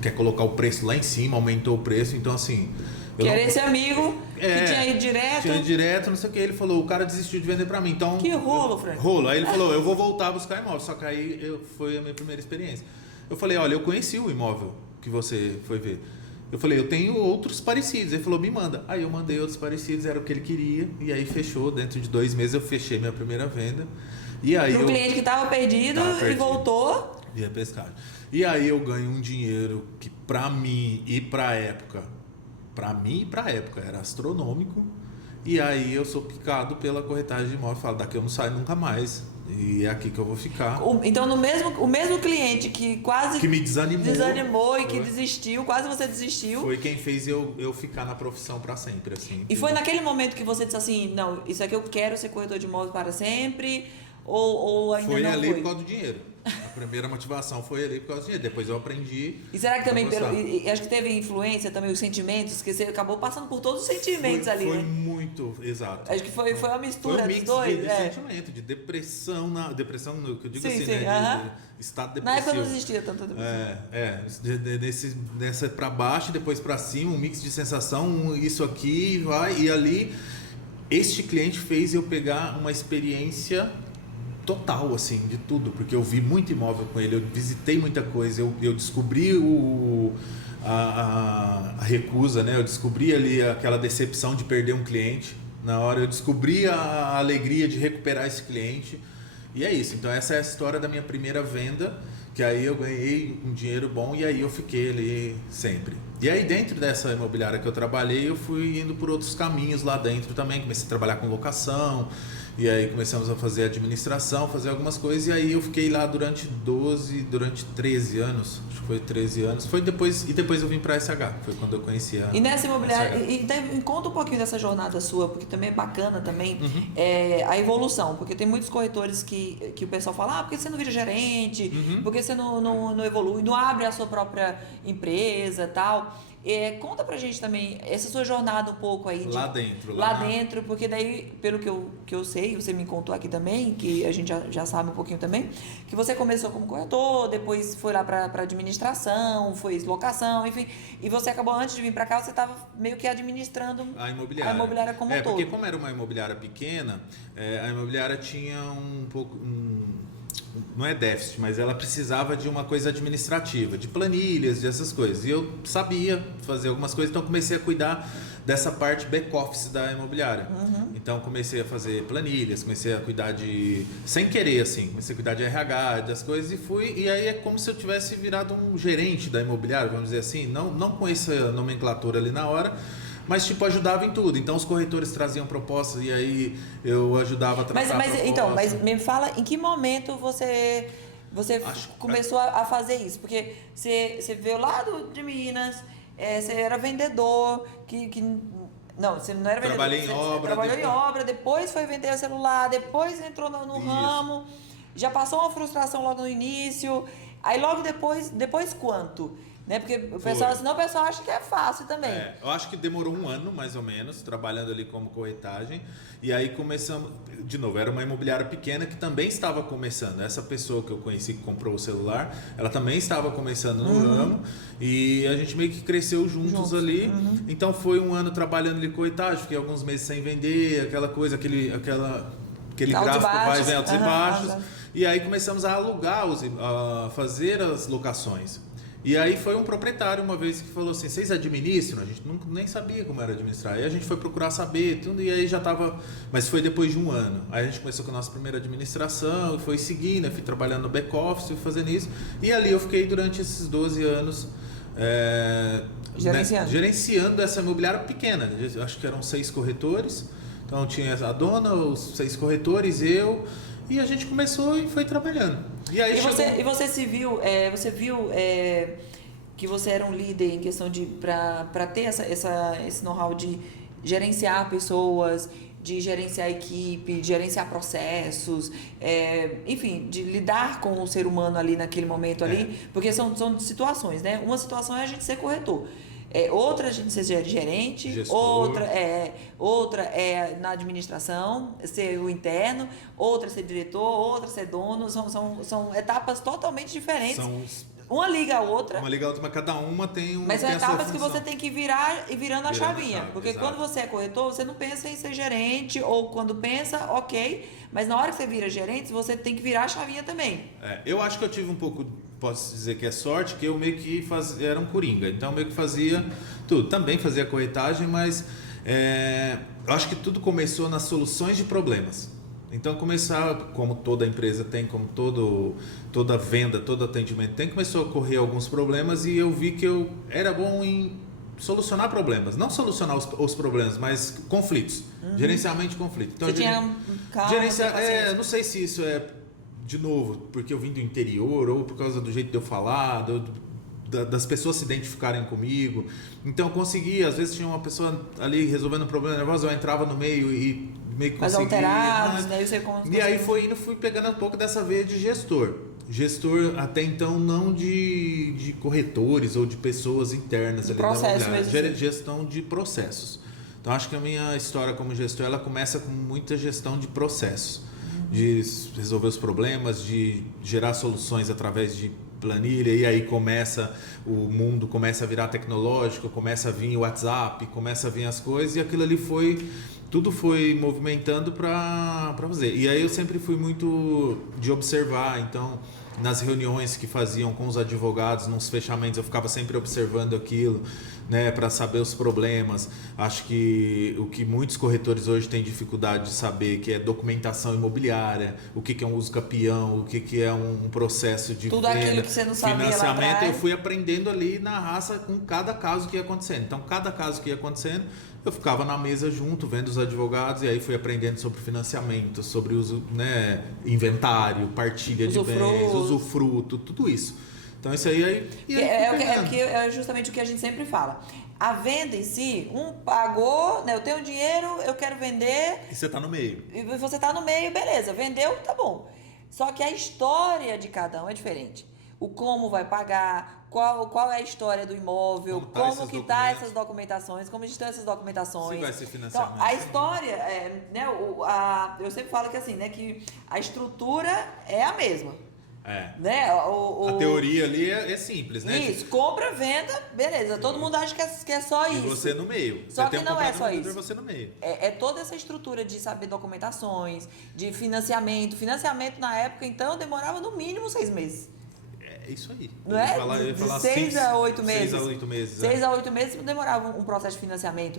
Quer colocar o preço lá em cima, aumentou o preço, então assim... Que era esse amigo que tinha ido direto. Tinha ido direto, não sei o que. Ele falou, o cara desistiu de vender pra mim, então... Que rolo, Frank. Rolo. Aí ele falou, eu vou voltar a buscar imóvel. Só que aí foi a minha primeira experiência. Eu falei, olha, eu conheci o imóvel que você foi ver. Eu falei, eu tenho outros parecidos. Ele falou, me manda. Aí eu mandei outros parecidos, era o que ele queria. E aí fechou, dentro de 2 meses eu fechei minha primeira venda. E aí Pro cliente que tava perdido e voltou. E a pescagem. E aí eu ganho um dinheiro que pra mim e pra época era astronômico. E aí eu sou picado pela corretagem de imóvel. Falo, daqui eu não saio nunca mais. E é aqui que eu vou ficar. Então o mesmo cliente que quase... Que me desanimou e que desistiu, quase você desistiu. Foi quem fez eu ficar na profissão para sempre, assim. E foi naquele momento que você disse assim, não, isso aqui eu quero ser corretor de imóveis para sempre, ou ainda foi não ali foi? por causa do dinheiro. A primeira motivação foi ali por causa do dinheiro. Depois eu aprendi. E será que também, acho que teve influência também os sentimentos, que você acabou passando por todos os sentimentos ali, foi né? Muito, exato. Acho que foi uma mistura foi um dos mix dois. de sentimento, de depressão, depressão, que eu digo sim, assim, sim, né? De estado depressivo. Na época não existia tanta depressão. Nessa pra baixo, depois pra cima, um mix de sensação, isso aqui, vai, e ali. Este cliente fez eu pegar uma experiência total, assim, de tudo, porque eu vi muito imóvel com ele, eu visitei muita coisa, eu descobri a recusa, né? Eu descobri ali aquela decepção de perder um cliente na hora, eu descobri a alegria de recuperar esse cliente, e é isso. Então essa é a história da minha primeira venda, que aí eu ganhei um dinheiro bom e aí eu fiquei ali sempre. E aí dentro dessa imobiliária que eu trabalhei, eu fui indo por outros caminhos lá dentro também, comecei a trabalhar com locação, e aí começamos a fazer administração, fazer algumas coisas, e aí eu fiquei lá durante 13 anos, acho que foi 13 anos, depois eu vim para a SH, foi quando eu conheci a... E nessa imobiliária, conta um pouquinho dessa jornada sua, porque também é bacana também, a evolução, porque tem muitos corretores que o pessoal fala, porque você não vira gerente, porque você não evolui, não abre a sua própria empresa e tal. Conta pra gente também essa sua jornada um pouco aí. Lá dentro, porque daí, pelo que eu sei, você me contou aqui também, que a gente já sabe um pouquinho também, que você começou como corretor, depois foi lá pra administração, foi locação, enfim, e você acabou, antes de vir pra cá, você estava meio que administrando a imobiliária como um todo. Porque como era uma imobiliária pequena, a imobiliária tinha um pouco... não é déficit, mas ela precisava de uma coisa administrativa, de planilhas, dessas coisas. E eu sabia fazer algumas coisas, então comecei a cuidar dessa parte back-office da imobiliária. Então comecei a fazer planilhas, comecei a cuidar sem querer, assim, comecei a cuidar de RH, das coisas e aí é como se eu tivesse virado um gerente da imobiliária, vamos dizer assim, não com essa nomenclatura ali na hora, mas tipo ajudava em tudo. Então os corretores traziam propostas e aí eu ajudava a tratar mas me fala em que momento você começou a fazer isso, porque você veio lá de Minas, você era vendedor, não, você não era vendedor. Trabalhei em obra. Trabalhou em obra, depois foi vender celular, depois entrou no ramo, já passou uma frustração logo no início, aí logo depois quanto? né? Porque o pessoal, senão o pessoal acha que é fácil também. Eu acho que demorou 1 ano, mais ou menos, trabalhando ali como corretagem. E aí começamos, de novo, era uma imobiliária pequena que também estava começando. Essa pessoa que eu conheci que comprou o celular, ela também estava começando no ramo. E a gente meio que cresceu juntos ali. Então foi 1 ano trabalhando ali corretagem, fiquei alguns meses sem vender, aquela coisa, aquele gráfico vai vem altos e baixos. E aí começamos a alugar, a fazer as locações. E aí foi um proprietário uma vez que falou assim, vocês administram? A gente nem sabia como era administrar. Aí a gente foi procurar saber, tudo, e aí já estava... Mas foi depois de 1 ano. Aí a gente começou com a nossa primeira administração, e foi seguindo, eu fui trabalhando no back-office, fui fazendo isso. E ali eu fiquei durante esses 12 anos... gerenciando essa imobiliária pequena. Acho que eram 6 corretores. Então tinha a dona, os 6 corretores, eu... E a gente começou e foi trabalhando. E aí você viu que você era um líder em questão de para ter esse know-how de gerenciar pessoas, de gerenciar equipe, de gerenciar processos, enfim, de lidar com o ser humano ali naquele momento ali, porque são situações, né? Uma situação é a gente ser corretor. Outra a gente ser gerente, gestor. outra é na administração, ser o interno, outra ser diretor, outra ser dono, são etapas totalmente diferentes. Uma liga a outra. Uma liga a outra, mas cada uma tem Mas são tem etapas que você tem que virando a chavinha. Porque exato. quando você é corretor, você não pensa em ser gerente, ou quando pensa, ok, mas na hora que você vira gerente, você tem que virar a chavinha também. Eu acho que eu tive um pouco, posso dizer que é sorte, que eu meio que era um coringa, então eu meio que fazia tudo. Também fazia corretagem, mas eu acho que tudo começou nas soluções de problemas. Então começava, como toda empresa tem, como toda venda, todo atendimento tem, começou a ocorrer alguns problemas e eu vi que eu era bom em solucionar problemas, não solucionar os problemas, mas conflitos, gerenciamento de conflitos. Então, você tinha calma, não sei se isso é, de novo, porque eu vim do interior ou por causa do jeito de eu falar, das pessoas se identificarem comigo. Então eu conseguia, às vezes tinha uma pessoa ali resolvendo um problema nervoso, eu entrava no meio e meio que conseguia. Alterados, daí você E aí fui pegando um pouco dessa veia de gestor. Gestor até então não de corretores ou de pessoas internas. De processo mesmo. Gestão de processos. Então acho que a minha história como gestor, ela começa com muita gestão de processos. De resolver os problemas, de gerar soluções através de planilha, e aí o mundo começa a virar tecnológico, começa a vir o WhatsApp, começa a vir as coisas, e aquilo ali tudo foi movimentando para fazer. E aí eu sempre fui muito de observar, então nas reuniões que faziam com os advogados, nos fechamentos, eu ficava sempre observando aquilo, né, para saber os problemas. Acho que o que muitos corretores hoje têm dificuldade de saber, que é documentação imobiliária, o que é um uso capião, o que é um processo de tudo venda, aquilo que você não sabia financiamento, lá atrás. eu fui aprendendo ali na raça com cada caso que ia acontecendo. Então, cada caso que ia acontecendo, eu ficava na mesa junto, vendo os advogados, e aí fui aprendendo sobre financiamento, sobre uso, né, inventário, partilha de bens, usufruto, tudo isso. Então isso aí é justamente o que a gente sempre fala. A venda em si, pagou, né? Eu tenho dinheiro, eu quero vender. E você está no meio. E você está no meio, beleza. Vendeu, tá bom. Só que a história de cada um é diferente. O como vai pagar, qual é a história do imóvel, como que tá essas documentações, como estão essas documentações. Se vai ser financiamento. Então, a história, né? Eu sempre falo que assim, né? Que a estrutura é a mesma. Né? A teoria ali é simples, né? Isso, compra, venda, beleza. Todo mundo acha que é só isso. E você no meio. Só que não é só isso. Você no meio. É toda essa estrutura de saber documentações, de financiamento. Financiamento na época, então, demorava no mínimo 6 meses. É isso aí. Não é? De 6 a 8 meses. 6 a 8 meses. 6 a 8 meses demorava um processo de financiamento.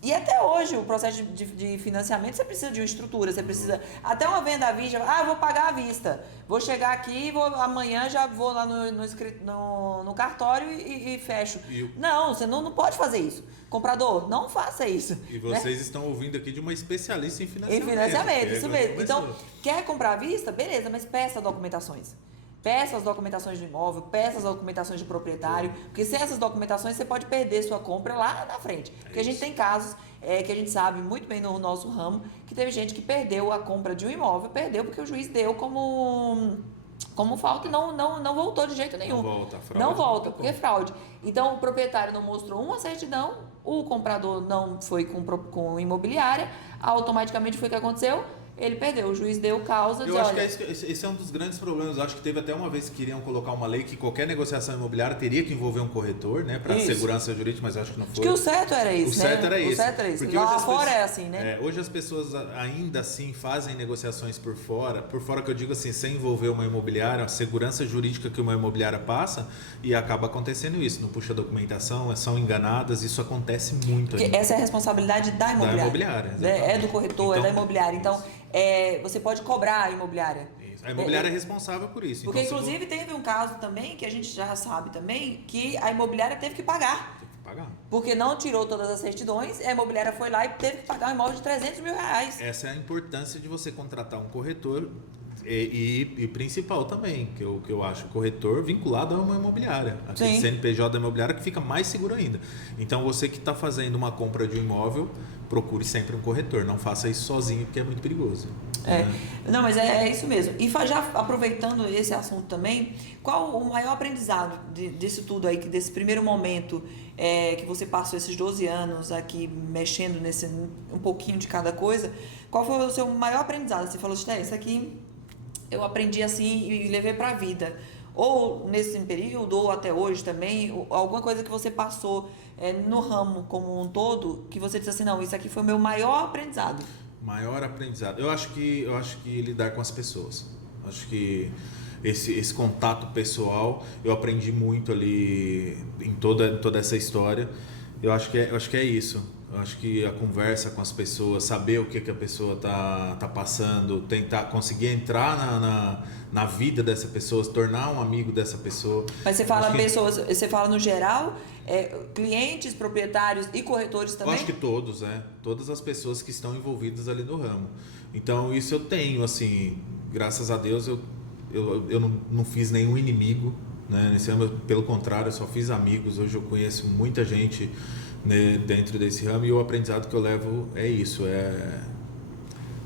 E até hoje, o processo de financiamento, você precisa de uma estrutura, você precisa... Até uma venda à vista, eu vou pagar à vista. Vou chegar aqui, amanhã já vou lá no cartório e fecho. Não, você não pode fazer isso. Comprador, não faça isso. E vocês estão ouvindo aqui de uma especialista em financiamento. Em financiamento, isso mesmo. Então, quer comprar à vista? Beleza, mas peça documentações. Peça as documentações do imóvel, peça as documentações do proprietário, porque sem essas documentações você pode perder sua compra lá na frente. Porque a gente tem casos que a gente sabe muito bem no nosso ramo, que teve gente que perdeu a compra de um imóvel, perdeu porque o juiz deu como como falta e não voltou de jeito nenhum. Não volta, a fraude. Não volta, porque é fraude. Então, o proprietário não mostrou uma certidão, o comprador não foi com imobiliária, automaticamente foi o que aconteceu, ele perdeu. O juiz deu causa. Eu acho que esse é um dos grandes problemas. Eu acho que teve até uma vez que queriam colocar uma lei que qualquer negociação imobiliária teria que envolver um corretor, né? Para segurança jurídica, mas eu acho que não foi. Acho que o certo era isso, o certo era O certo era isso. Porque Lá fora é assim, né? Hoje as pessoas ainda assim fazem negociações por fora que eu digo assim, sem envolver uma imobiliária, a segurança jurídica que uma imobiliária passa, e acaba acontecendo isso. Não puxa documentação, são enganadas, isso acontece muito. Porque essa é a responsabilidade da imobiliária. Da imobiliária, É do corretor, é da imobiliária. Então, você pode cobrar a imobiliária. Isso. A imobiliária é responsável por isso. Porque, então, inclusive, teve um caso também, que a gente já sabe também, que a imobiliária teve que pagar. Porque não tirou todas as certidões, a imobiliária foi lá e teve que pagar um imóvel de 300 mil reais. Essa é a importância de você contratar um corretor e principal também, que eu acho, corretor vinculado a uma imobiliária. Aquele CNPJ da imobiliária que fica mais seguro ainda. Então, você que está fazendo uma compra de um imóvel, procure sempre um corretor. Não faça isso sozinho, porque é muito perigoso. Não, mas é isso mesmo. E já aproveitando esse assunto também, qual o maior aprendizado disso tudo aí, desse primeiro momento que você passou esses 12 anos aqui mexendo nesse um pouquinho de cada coisa? Qual foi o seu maior aprendizado? Você falou, isso aqui eu aprendi assim e levei para a vida. Ou nesse período, ou até hoje também, alguma coisa que você passou no ramo como um todo, que você disse assim, não, isso aqui foi o meu maior aprendizado. Maior aprendizado. Eu acho que lidar com as pessoas. Acho que esse contato pessoal, eu aprendi muito ali em toda essa história. Eu acho que é isso. Eu acho que a conversa com as pessoas, saber o que a pessoa tá passando, tentar conseguir entrar na vida dessa pessoa, se tornar um amigo dessa pessoa. Mas você fala pessoas, você fala no geral, clientes, proprietários e corretores também? Eu acho que todos, todas as pessoas que estão envolvidas ali no ramo. Então isso eu tenho, assim, graças a Deus eu não fiz nenhum inimigo, né? Nesse ramo, pelo contrário, eu só fiz amigos. Hoje eu conheço muita gente, né, dentro desse ramo, e o aprendizado que eu levo é isso, é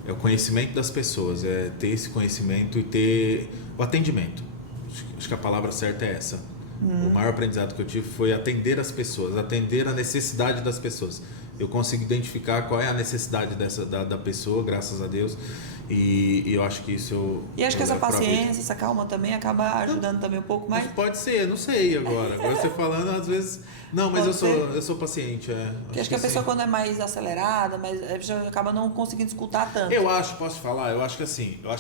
o conhecimento das pessoas, é ter esse conhecimento e ter o atendimento. Acho que a palavra certa é essa. O maior aprendizado que eu tive foi atender as pessoas, atender a necessidade das pessoas. Eu consigo identificar qual é a necessidade da pessoa, graças a Deus, e eu acho que isso... E acho que essa paciência, essa calma também acaba ajudando também um pouco mais. Pode ser, não sei agora. Agora você falando, às vezes... Não, mas eu sou paciente. Acho que a pessoa, quando é mais acelerada, já acaba não conseguindo escutar tanto. Posso falar? Eu acho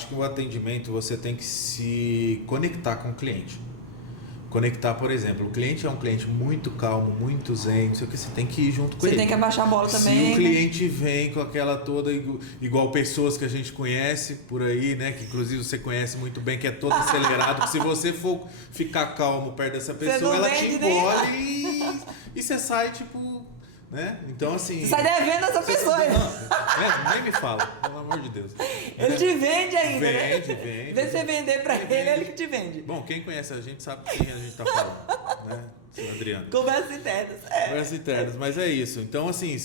que o atendimento você tem que se conectar com o cliente. Conectar, por exemplo, o cliente é um cliente muito calmo, muito zen, não sei o que, você tem que ir junto com ele. Você tem que abaixar a bola também. Se o cliente vem com aquela toda, igual pessoas que a gente conhece por aí, né, que inclusive você conhece muito bem, que é todo acelerado, que se você for ficar calmo perto dessa pessoa, ela te engole e você sai, tipo... Né? Então, assim... Sai devendo essa pessoa. Nem me fala, pelo amor de Deus. Ele te vende ainda, vende. Vê você vender pra ele que te vende. Bom, quem conhece a gente sabe quem a gente tá falando, né? Seu Adriano. Conversas internas. Conversas internas, mas é isso. Então, assim,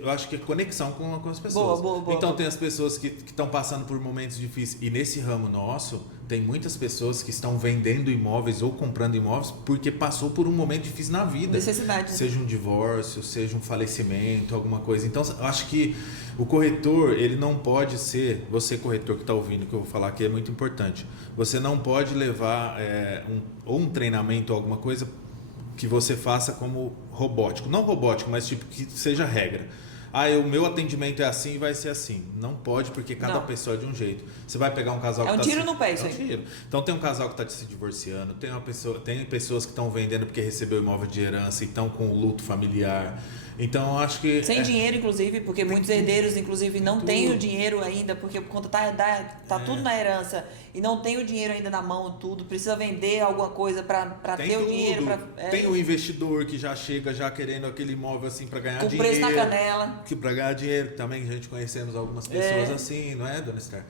eu acho que é conexão com as pessoas. Boa. Então, tem as pessoas que estão passando por momentos difíceis. E nesse ramo nosso, tem muitas pessoas que estão vendendo imóveis ou comprando imóveis porque passou por um momento difícil na vida. Necessidade. Seja um divórcio, seja um falecimento, alguma coisa. Então, eu acho que o corretor, ele não pode ser... Você, corretor que está ouvindo, que eu vou falar aqui, é muito importante. Você não pode levar um treinamento ou alguma coisa que você faça como robótico. Não robótico, mas tipo que seja regra. O meu atendimento é assim e vai ser assim. Não pode, porque cada pessoa é de um jeito. Você vai pegar um casal que tá... É um tiro no pé, isso aí. Tiro. Então tem um casal que está se divorciando, tem pessoas que estão vendendo porque recebeu imóvel de herança e estão com o luto familiar. Então eu acho que... Sem dinheiro, inclusive, porque muitos herdeiros, inclusive, não têm o dinheiro ainda, porque por conta tá tudo na herança e não tem o dinheiro ainda na mão, tudo. Precisa vender alguma coisa para ter o dinheiro. Tem o investidor que já chega já querendo aquele imóvel assim para ganhar com dinheiro. Com preço na canela. Que para ganhar dinheiro também, a gente conhecemos algumas pessoas assim, não é, dona Esther?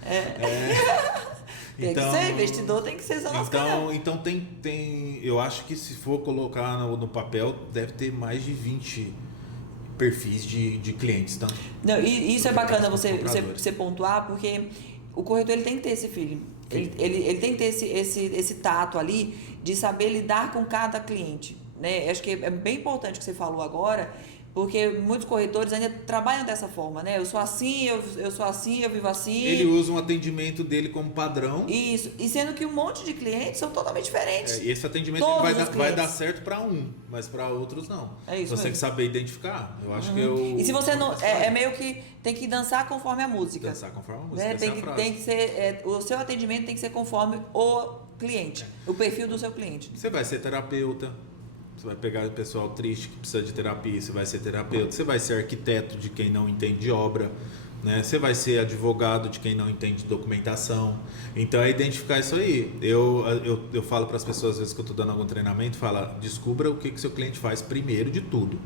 Tem que ser, investidor tem que ser só nosso canal. Então tem, eu acho que se for colocar no papel, deve ter mais de 20 perfis de clientes. Não, e isso é bacana você pontuar, porque o corretor ele tem que ter esse feeling. Ele tem que ter esse tato ali de saber lidar com cada cliente, né? Acho que é bem importante o que você falou agora, porque muitos corretores ainda trabalham dessa forma, né? Eu sou assim, eu sou assim, eu vivo assim. Ele usa um atendimento dele como padrão. Isso. E sendo que um monte de clientes são totalmente diferentes. E esse atendimento ele vai dar certo para um, mas para outros não. É isso você tem que saber identificar. Eu acho que E se você não... É meio que tem que dançar conforme a música. Dançar conforme a música, né? Tem que ser... o seu atendimento tem que ser conforme o cliente. O perfil do seu cliente. Você vai ser terapeuta. Você vai pegar o pessoal triste que precisa de terapia, você vai ser terapeuta, você vai ser arquiteto de quem não entende obra, né? Você vai ser advogado de quem não entende documentação. Então é identificar isso aí. Eu falo para as pessoas, às vezes que eu estou dando algum treinamento, fala, descubra o que seu cliente faz primeiro de tudo.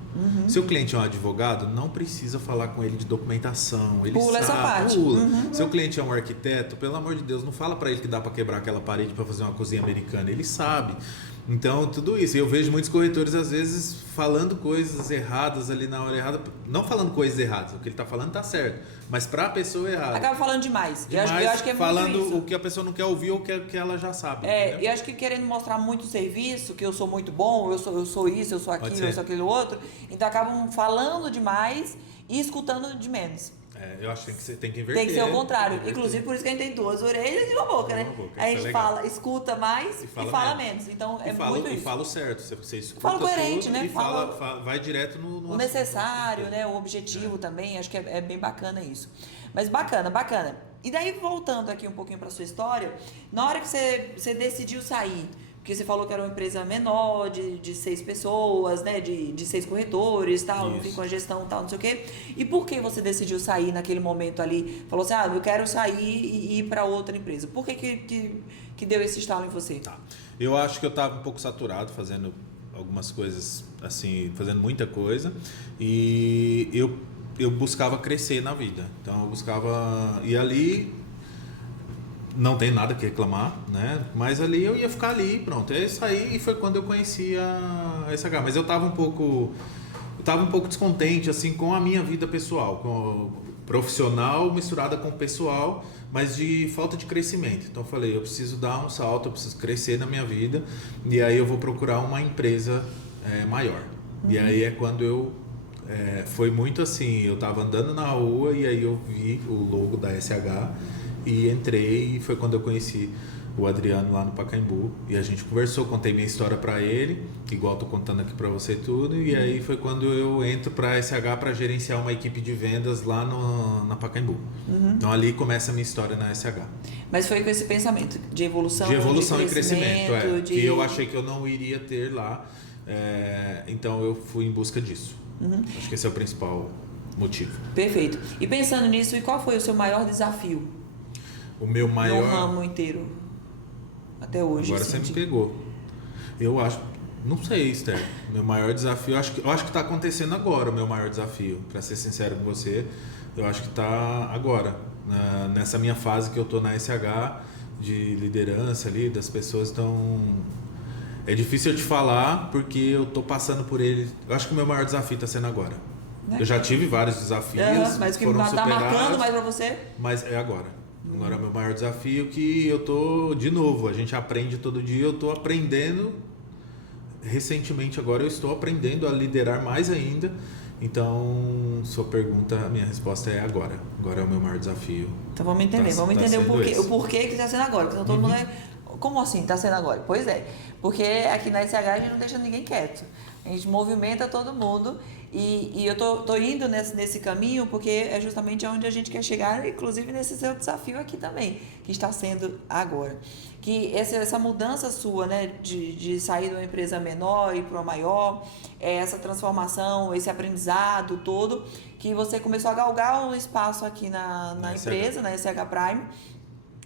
Se o cliente é um advogado, não precisa falar com ele de documentação. Ele pula sabe, essa parte. Seu cliente é um arquiteto, pelo amor de Deus, não fala para ele que dá para quebrar aquela parede para fazer uma cozinha americana. Ele sabe. Então, tudo isso. Eu vejo muitos corretores, às vezes, falando coisas erradas ali na hora errada. Não falando coisas erradas, o que ele está falando está certo. Mas para a pessoa errada. Acaba falando demais. Eu acho que é falando muito isso. O que a pessoa não quer ouvir ou que ela já sabe. Eu acho que querendo mostrar muito serviço, que eu sou muito bom, eu sou isso, eu sou aquilo, eu sou aquele outro. Então, acabam falando demais e escutando de menos. Eu acho que você tem que inverter. Tem que ser o contrário. Inclusive, por isso que a gente tem 2 orelhas e uma boca, né? A gente fala, escuta mais e fala menos. Então, muito isso. E fala o certo. Você escuta fala coerente, tudo né? E vai direto no o necessário, né? O objetivo também. Acho que é bem bacana isso. Mas bacana. E daí, voltando aqui um pouquinho para sua história, na hora que você decidiu sair, porque você falou que era uma empresa menor, de 6 pessoas, né? De 6 corretores, tal, enfim, com a gestão tal, não sei o quê. E por que você decidiu sair naquele momento ali? Falou assim, eu quero sair e ir para outra empresa. Por que deu esse estalo em você? Tá. Eu acho que eu estava um pouco saturado fazendo algumas coisas, assim, fazendo muita coisa. E eu buscava crescer na vida. Então, eu buscava... E ali... Não tem nada que reclamar, né? Mas ali eu ia ficar ali, pronto. É isso aí, e foi quando eu conheci a SH. Mas eu estava um pouco descontente assim com a minha vida pessoal, com o profissional misturada com o pessoal, mas de falta de crescimento. Então eu falei, eu preciso dar um salto, eu preciso crescer na minha vida, e aí eu vou procurar uma empresa maior. E aí é quando foi muito assim, eu estava andando na rua e aí eu vi o logo da SH e entrei, e foi quando eu conheci o Adriano lá no Pacaembu, e a gente conversou, contei minha história para ele, igual tô contando aqui para você tudo, e aí foi quando eu entro para a SH para gerenciar uma equipe de vendas lá na Pacaembu. Então ali começa a minha história na SH. Mas foi com esse pensamento de evolução, e crescimento, que eu achei que eu não iria ter lá, então eu fui em busca disso. Acho que esse é o principal motivo. Perfeito. E pensando nisso, e qual foi o seu maior desafio? O meu maior... No ramo inteiro, até hoje. Agora você me pegou. Eu acho... Não sei, Esther. Meu maior desafio... Eu acho que está acontecendo agora o meu maior desafio. Para ser sincero com você, eu acho que está agora. Nessa minha fase que eu estou na SH, de liderança ali, das pessoas estão... É difícil eu te falar, porque eu estou passando por ele. Eu acho que o meu maior desafio está sendo agora. Eu já tive vários desafios, mas que foram está superados, marcando mais para você? Mas é agora. Agora é o meu maior desafio, que eu tô, de novo, a gente aprende todo dia, eu tô aprendendo, recentemente agora eu estou aprendendo a liderar mais ainda, então sua pergunta, a minha resposta é agora é o meu maior desafio. Então vamos entender o porquê que está sendo agora, porque todo mundo como assim está sendo agora? Pois é, porque aqui na SH a gente não deixa ninguém quieto, a gente movimenta todo mundo. E eu tô indo nesse caminho porque é justamente onde a gente quer chegar, inclusive nesse seu desafio aqui também, que está sendo agora. Que essa mudança sua, né, de sair de uma empresa menor e para uma maior, essa transformação, esse aprendizado todo, que você começou a galgar um espaço aqui na empresa, na SH Prime,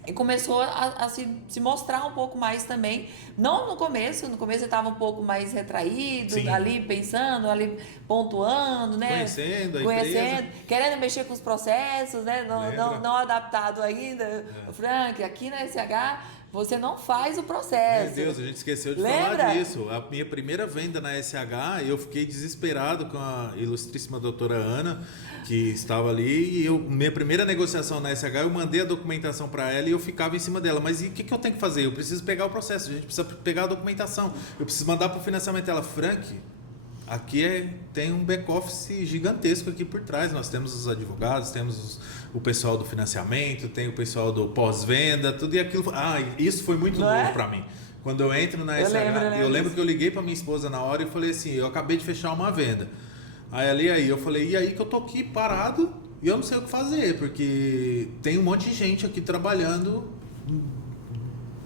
e começou a se mostrar um pouco mais também. Não no começo você estava um pouco mais retraído, sim, ali pensando, ali pontuando, né? Conhecendo, querendo mexer com os processos, né? Não adaptado ainda. Frank, aqui na SH você não faz o processo. Meu Deus, a gente esqueceu de Lembra? falar disso. A minha primeira venda na SH, eu fiquei desesperado com a ilustríssima doutora Ana, que estava ali, e minha primeira negociação na SH, eu mandei a documentação para ela e eu ficava em cima dela. Mas e o que eu tenho que fazer? Eu preciso pegar o processo, a gente precisa pegar a documentação, eu preciso mandar para o financiamento. Ela, Frank, aqui tem um back-office gigantesco aqui por trás. Nós temos os advogados, temos o pessoal do financiamento, tem o pessoal do pós-venda, tudo e aquilo. Isso foi muito novo para mim. Quando eu entro na SH, eu lembro que eu liguei para minha esposa na hora e falei assim, eu acabei de fechar uma venda. Aí eu falei, e aí que eu tô aqui parado e eu não sei o que fazer, porque tem um monte de gente aqui trabalhando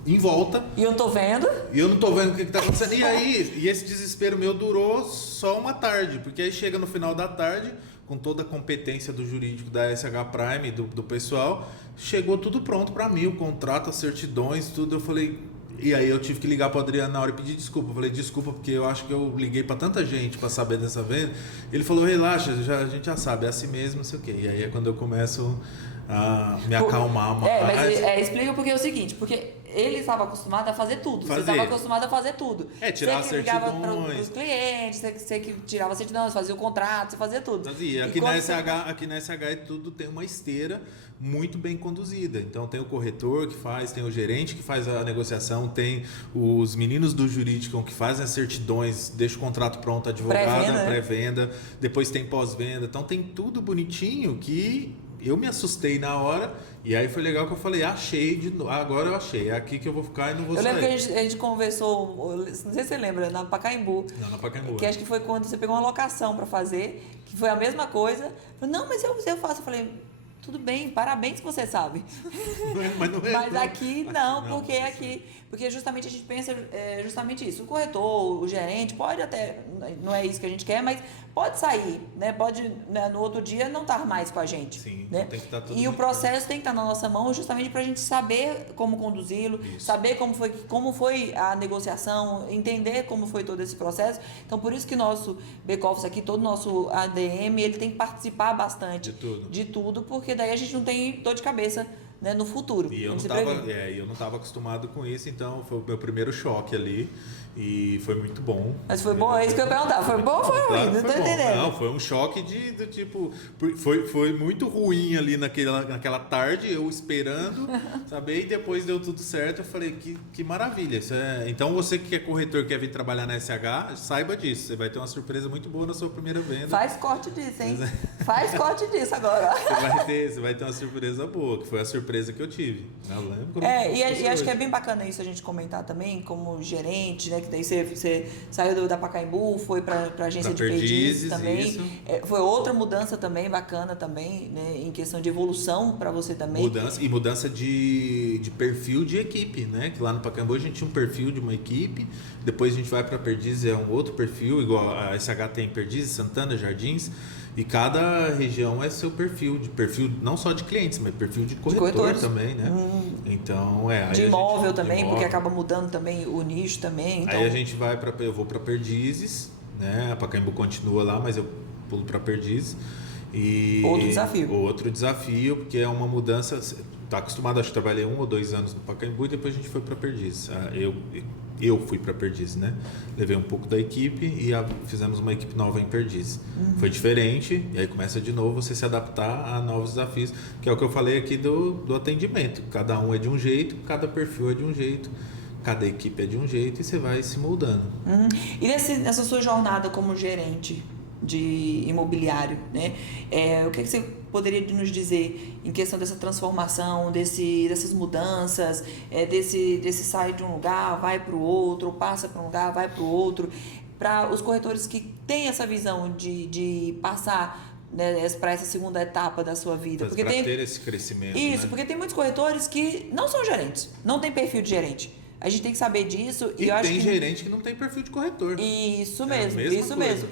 em volta. E eu não tô vendo. E eu não tô vendo o que tá acontecendo. E esse desespero meu durou só uma tarde, porque aí chega no final da tarde, com toda a competência do jurídico da SH Prime, do pessoal, chegou tudo pronto para mim, o contrato, as certidões, tudo. Eu falei... E aí eu tive que ligar para o Adriano na hora e pedir desculpa. Eu falei, desculpa, porque eu acho que eu liguei para tanta gente para saber dessa venda. Ele falou, relaxa, a gente já sabe, é assim mesmo, não sei o quê. E aí é quando eu começo a me acalmar mais. Mas explica porque é o seguinte, porque ele estava acostumado a fazer tudo. Você estava acostumado a fazer tudo. Tirar as certidões. Você ligava para os clientes, você que tirava certidões, fazia o contrato, você fazia tudo. Fazia. Aqui na SH tudo tem uma esteira muito bem conduzida. Então tem o corretor que faz, tem o gerente que faz a negociação, tem os meninos do jurídico que fazem as certidões, deixa o contrato pronto, advogado, pré-venda, depois tem pós-venda. Então tem tudo bonitinho que eu me assustei na hora e aí foi legal que eu falei, agora eu achei, é aqui que eu vou ficar e não vou sair. Eu lembro que a gente conversou, não sei se você lembra, na Pacaembu. Não, na Pacaembu. Que acho que foi quando você pegou uma locação para fazer, que foi a mesma coisa. Falei, não, mas eu faço. Eu falei, tudo bem, parabéns que você sabe. Mas não é. Mas aqui não, porque justamente a gente pensa justamente isso. O corretor, o gerente pode até, não é isso que a gente quer, mas pode sair, né? Pode, né, no outro dia não estar mais com a gente. Sim, né? tem que estar tudo e o processo tem que estar na nossa mão justamente para a gente saber como conduzi-lo, saber como foi a negociação, entender como foi todo esse processo. Então, por isso que nosso back-office aqui, todo o nosso ADM, ele tem que participar bastante de tudo, porque daí a gente não tem dor de cabeça, né, no futuro. E eu não estava acostumado com isso, então foi o meu primeiro choque ali e foi muito bom. Mas foi bom, é isso que eu ia perguntar, foi bom ou foi ruim? Claro, não tô entendendo. Não, foi um choque do tipo, foi muito ruim ali naquela tarde, eu esperando, sabe? E depois deu tudo certo, eu falei, que maravilha. Então você que é corretor, quer vir trabalhar na SH, saiba disso, você vai ter uma surpresa muito boa na sua primeira venda. Faz corte disso, hein? Faz corte disso agora. Você vai ter uma surpresa boa, que foi a surpresa que eu tive. Eu lembro e acho que é bem bacana isso a gente comentar também, como gerente, né? Que daí você saiu da Pacaembu, foi para a agência de Perdizes também. Foi outra mudança também, bacana também, né? Em questão de evolução para você também. Mudança de perfil de equipe, né? Que lá no Pacaembu a gente tinha um perfil de uma equipe, depois a gente vai para Perdizes, é um outro perfil, igual a SH tem Perdizes, Santana, Jardins. E cada região é seu perfil não só de clientes, mas perfil de corretor também, né? Então, de imóvel também, porque acaba mudando também o nicho também. Então... Aí a gente eu vou para Perdizes, né? A Pacaembu continua lá, mas eu pulo para Perdizes. E outro desafio, porque é uma mudança. Tá acostumado, acho que trabalhei 1 ou 2 anos no Pacaembu e depois a gente foi para Perdizes. Eu fui para Perdizes, né? Levei um pouco da equipe e fizemos uma equipe nova em Perdizes. Foi diferente, e aí começa de novo você se adaptar a novos desafios, que é o que eu falei aqui do atendimento. Cada um é de um jeito, cada perfil é de um jeito, cada equipe é de um jeito e você vai se moldando. E nessa sua jornada como gerente de imobiliário, né? O que você poderia nos dizer em questão dessa transformação, dessas mudanças, desse sai de um lugar, vai para o outro, ou passa para um lugar, vai para o outro, para os corretores que têm essa visão de passar, né, para essa segunda etapa da sua vida. Para ter esse crescimento. Isso, né? Porque tem muitos corretores que não são gerentes, não tem perfil de gerente. A gente tem que saber disso. E tem gerente que não tem perfil de corretor. Isso mesmo.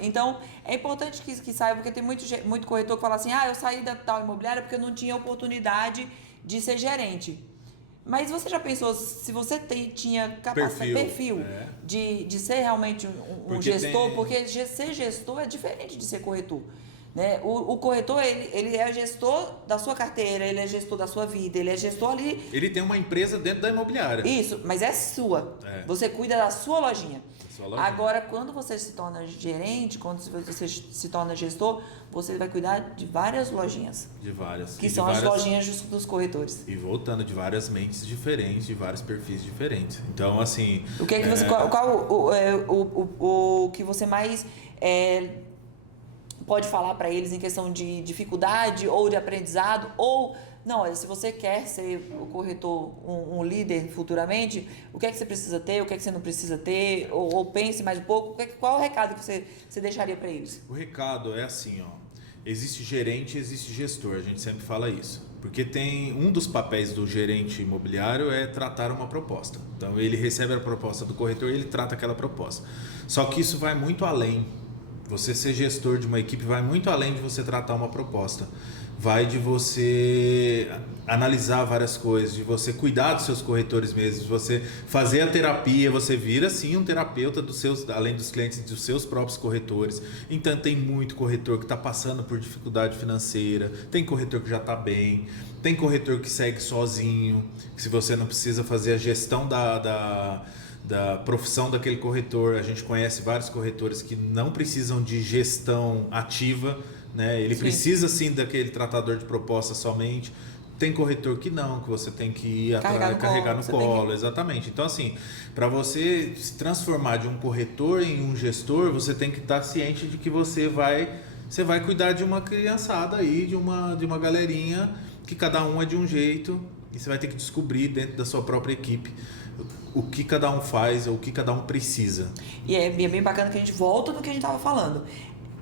Então, é importante que saiba, porque tem muito corretor que fala assim, eu saí da tal imobiliária porque eu não tinha oportunidade de ser gerente. Mas você já pensou, se você tinha capacidade, perfil de ser realmente um gestor, porque ser gestor é diferente de ser corretor. Né? O corretor, ele é gestor da sua carteira, ele é gestor da sua vida, ele é gestor ali... Ele tem uma empresa dentro da imobiliária. Isso, mas é sua. Você cuida da sua lojinha. Agora, quando você se torna gerente, quando você se torna gestor, você vai cuidar de várias lojinhas. De várias. Que são as lojinhas dos corretores. E voltando, de várias mentes diferentes, de vários perfis diferentes. Então, assim... O que é que você... Qual o que você mais... pode falar para eles em questão de dificuldade ou de aprendizado, ou não, se você quer ser o corretor, um líder futuramente, o que é que você precisa ter, o que é que você não precisa ter, ou pense mais um pouco, qual é o recado que você deixaria para eles? O recado é assim, ó, existe gerente, existe gestor, a gente sempre fala isso, porque tem um dos papéis do gerente imobiliário é tratar uma proposta. Então ele recebe a proposta do corretor e ele trata aquela proposta. Só que isso vai muito além. Você ser gestor de uma equipe vai muito além de você tratar uma proposta. Vai de você analisar várias coisas, de você cuidar dos seus corretores mesmo, de você fazer a terapia, você vira sim um terapeuta dos seus, além dos clientes, dos seus próprios corretores. Então tem muito corretor que está passando por dificuldade financeira, tem corretor que já está bem, tem corretor que segue sozinho, que se você não precisa fazer a gestão da profissão daquele corretor. A gente conhece vários corretores que não precisam de gestão ativa, né? Ele precisa sim daquele tratador de proposta somente. Tem corretor que não, que você tem que ir atrás, carregar no colo, exatamente. Então, assim, para você se transformar de um corretor em um gestor, você tem que estar ciente de que você vai cuidar de uma criançada aí, de uma galerinha, que cada um é de um jeito, e você vai ter que descobrir dentro da sua própria equipe o que cada um faz, ou o que cada um precisa. E é bem bacana que a gente volta no que a gente estava falando.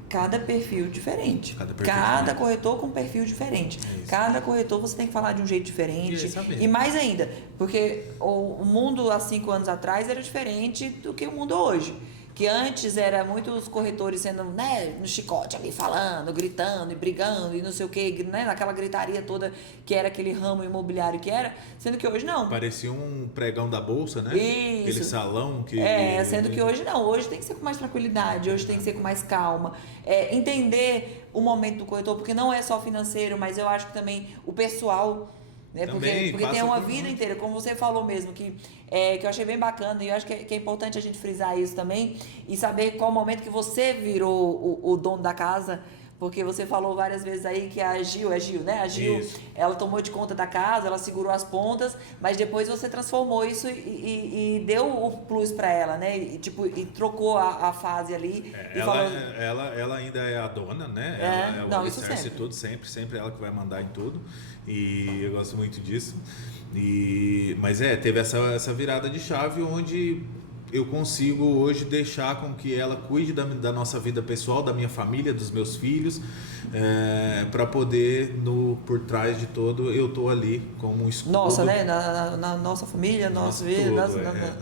Cada perfil diferente. Cada corretor com um perfil diferente. Cada corretor você tem que falar de um jeito diferente. E mais ainda, porque o mundo há 5 anos atrás era diferente do que o mundo hoje. Que antes era muitos corretores sendo, né, no chicote ali, falando, gritando e brigando e não sei o que, né, naquela gritaria toda que era aquele ramo imobiliário que era, sendo que hoje não. Parecia um pregão da bolsa, né? Isso. Aquele salão que... sendo que hoje não, hoje tem que ser com mais tranquilidade, hoje tem que ser com mais calma, entender o momento do corretor, porque não é só financeiro, mas eu acho que também o pessoal... Porque tem uma vida inteira, como você falou mesmo, que eu achei bem bacana, e eu acho que é importante a gente frisar isso também, e saber qual momento que você virou o dono da casa, porque você falou várias vezes aí que a Gil, né? A Gil, ela tomou de conta da casa, ela segurou as pontas, mas depois você transformou isso e deu o plus para ela, né? E trocou a fase ali. Ela ainda é a dona, né? Ela isso sempre. Tudo, sempre ela que vai mandar em tudo. E eu gosto muito disso. Mas teve essa virada de chave onde eu consigo hoje deixar com que ela cuide da nossa vida pessoal, da minha família, dos meus filhos, para poder, por trás de todo, eu tô ali como um escudo. Nossa, né? Na nossa família, nossa vida.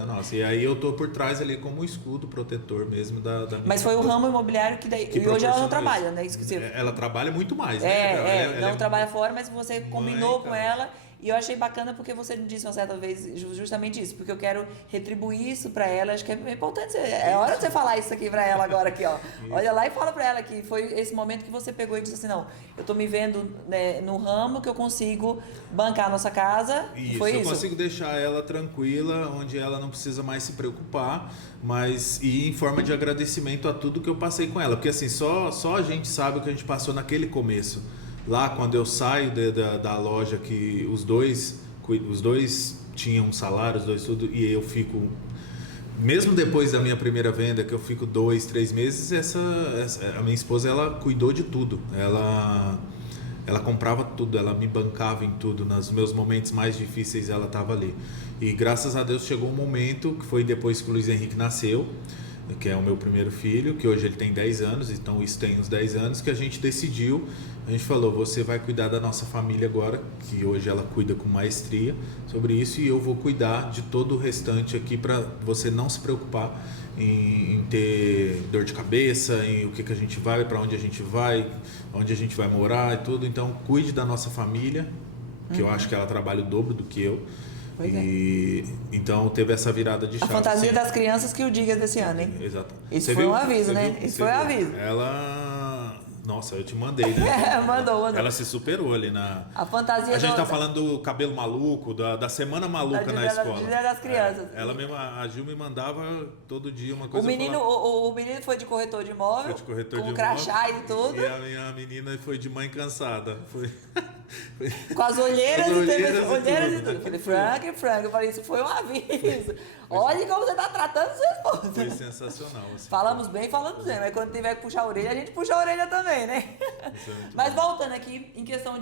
Nossa. E aí eu tô por trás ali como um escudo protetor mesmo da minha Mas foi o ramo imobiliário que e hoje ela não trabalha, né? Isso que você... Ela trabalha muito mais, né? Ela trabalha fora, mas você combinou com ela. E eu achei bacana porque você me disse uma certa vez justamente isso, porque eu quero retribuir isso pra ela. Acho que é importante, é hora de você falar isso aqui pra ela agora aqui, ó. Olha lá e fala pra ela que foi esse momento que você pegou e disse assim, não, eu tô me vendo, né, no ramo que eu consigo bancar a nossa casa. Foi isso. Eu consigo deixar ela tranquila, onde ela não precisa mais se preocupar, mas em forma de agradecimento a tudo que eu passei com ela, porque assim, só a gente sabe o que a gente passou naquele começo. Lá, quando eu saio da loja, que os dois tinham um salário, os dois tudo, e eu fico... Mesmo depois da minha primeira venda, que eu fico 2, 3 meses, a minha esposa, ela cuidou de tudo. Ela comprava tudo, ela me bancava em tudo. Nos meus momentos mais difíceis, ela estava ali. E graças a Deus chegou um momento, que foi depois que o Luiz Henrique nasceu, que é o meu primeiro filho, que hoje ele tem 10 anos, então isso tem uns 10 anos, que a gente decidiu, a gente falou, você vai cuidar da nossa família agora, que hoje ela cuida com maestria sobre isso, e eu vou cuidar de todo o restante aqui para você não se preocupar em ter dor de cabeça, em o que a gente vai, para onde a gente vai morar e tudo. Então cuide da nossa família, que eu acho que ela trabalha o dobro do que eu. Então teve essa virada de chave. A fantasia das crianças que o diga desse ano, hein? Exato. Isso foi um aviso, né? Isso foi um aviso. Ela Nossa, eu te mandei, né? Mandou. Ela se superou ali na... A fantasia A gente tá falando do cabelo maluco, da semana maluca na escola. Dia das crianças. Ela mesma, a Gil me mandava todo dia uma coisa. O menino foi de corretor de imóvel, foi de corretor com de crachá e tudo. E a minha menina foi de mãe cansada. Com as olheiras e tudo. Eu falei, Frank, eu falei, isso foi um aviso. Olha como você tá tratando sua esposa. Foi sensacional. Assim. Falamos bem, mas quando tiver que puxar a orelha, a gente puxa a orelha também, né? Mas voltando aqui, em questão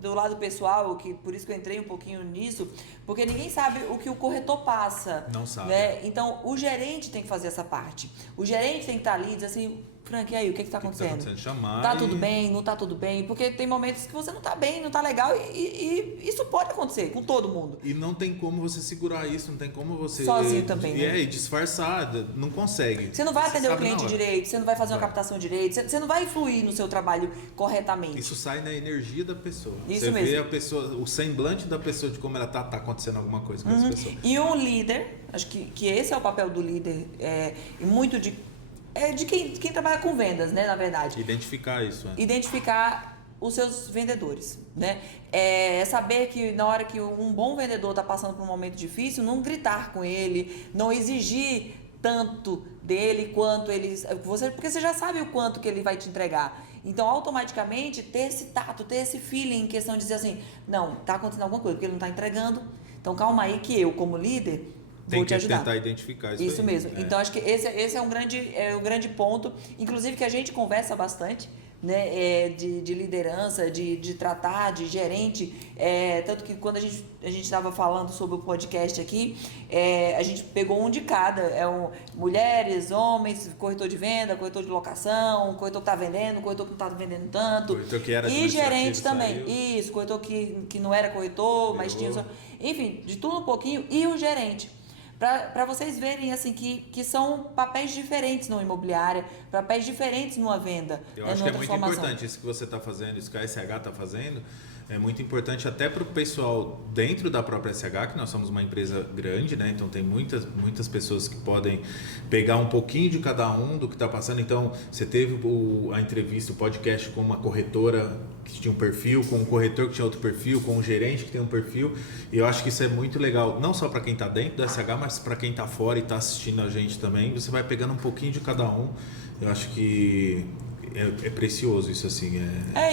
do lado pessoal, que por isso que eu entrei um pouquinho nisso, porque ninguém sabe o que o corretor passa. Não sabe. Né? Então, o gerente tem que fazer essa parte. O gerente tem que estar ali e dizer assim, Frank, e aí, o que está acontecendo? Chamar tá tudo bem, não tá tudo bem? Porque tem momentos que você não tá bem, não tá legal e isso pode acontecer com todo mundo. E não tem como você segurar isso, não tem como você... Sozinho também, né? E disfarçar, não consegue. Você não vai atender o cliente direito, você não vai fazer uma captação direito, você não vai influir no seu trabalho corretamente. Isso sai na energia da pessoa. Isso você mesmo. vê a pessoa, o semblante da pessoa de como ela tá acontecendo alguma coisa com essa pessoa. E um líder, acho que esse é o papel do líder, e muito de quem trabalha com vendas, né, na verdade. Identificar isso. Identificar os seus vendedores, né? Saber que na hora que um bom vendedor está passando por um momento difícil, não gritar com ele, não exigir tanto dele quanto porque você já sabe o quanto que ele vai te entregar. Então, automaticamente, ter esse tato, ter esse feeling em questão de dizer assim, não, tá acontecendo alguma coisa, porque ele não está entregando, então calma aí que eu, como líder, vou te ajudar. Tentar identificar isso aí. Mesmo. Então, acho que esse é um grande ponto, inclusive que a gente conversa bastante, né, de liderança, de tratar, de gerente, tanto que quando a gente estava falando sobre o podcast aqui, a gente pegou um de cada, mulheres, homens, corretor de venda, corretor de locação, corretor que está vendendo, corretor que não está vendendo tanto, corretor que era e gerente também, saiu. Isso, corretor que não era corretor, mas tinha, enfim, de tudo um pouquinho, e o gerente. Para vocês verem assim que são papéis diferentes numa imobiliária, papéis diferentes numa venda. Eu acho que é muito importante isso que você está fazendo, isso que a SH está fazendo. É muito importante até para o pessoal dentro da própria SH, que nós somos uma empresa grande, né? Então tem muitas pessoas que podem pegar um pouquinho de cada um do que está passando. Então você teve a entrevista, o podcast com uma corretora que tinha um perfil, com um corretor que tinha outro perfil, com um gerente que tem um perfil. E eu acho que isso é muito legal, não só para quem está dentro da SH, mas para quem está fora e está assistindo a gente também. Você vai pegando um pouquinho de cada um. Eu acho que é precioso isso, assim.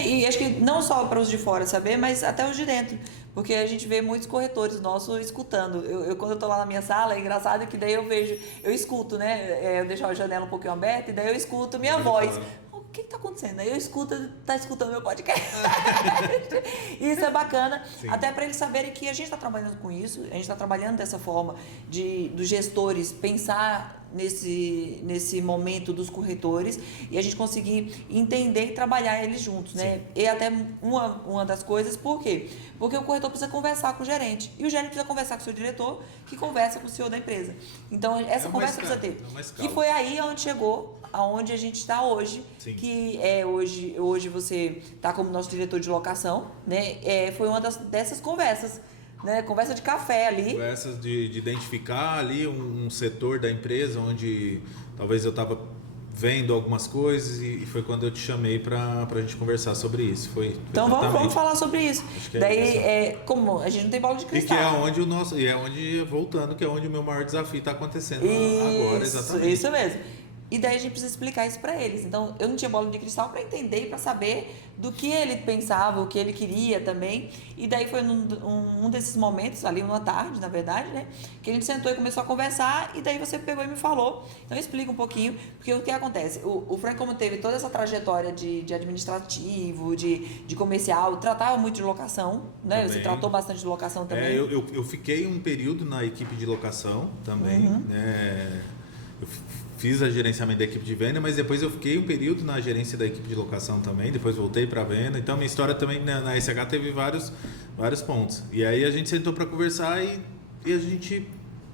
E acho que não só para os de fora saber, mas até os de dentro. Porque a gente vê muitos corretores nossos escutando. Quando eu tô lá na minha sala, é engraçado que daí eu escuto, né? Eu deixo a janela um pouquinho aberta e daí eu escuto minha voz. O que tá acontecendo? Aí eu tá escutando meu podcast. Isso é bacana, Sim. Até para eles saberem que a gente está trabalhando com isso, a gente está trabalhando dessa forma dos gestores pensar nesse momento dos corretores e a gente conseguir entender e trabalhar eles juntos, né? Sim. E até uma das coisas, por quê? Porque o corretor precisa conversar com o gerente e o gerente precisa conversar com o seu diretor, que conversa com o CEO da empresa. Então, essa conversa precisa ter. E foi aí onde chegou, aonde a gente está hoje, Sim. que hoje você está como nosso diretor de locação, né? Foi uma dessas conversas. Né? Conversa de café ali. Conversas de identificar ali um setor da empresa onde talvez eu estava vendo algumas coisas e foi quando eu te chamei para a gente conversar sobre isso. Então vamos falar sobre isso. Daí, como a gente não tem bola de cristal. E que é onde voltando, que é onde o meu maior desafio está acontecendo agora, exatamente. Isso mesmo. E daí a gente precisa explicar isso para eles. Então, eu não tinha bola de cristal para entender e para saber do que ele pensava, o que ele queria também. E daí foi um desses momentos, ali uma tarde, na verdade, né? Que a gente sentou e começou a conversar e daí você pegou e me falou. Então, explica um pouquinho, porque o que acontece? O Frank, como teve toda essa trajetória de administrativo, de comercial, tratava muito de locação, né? Também. Você tratou bastante de locação também. Eu fiquei um período na equipe de locação também, né? Eu fiz a gerenciamento da equipe de venda, mas depois eu fiquei um período na gerência da equipe de locação também, depois voltei para a venda. Então, minha história também na SH teve vários pontos. E aí a gente sentou para conversar e a gente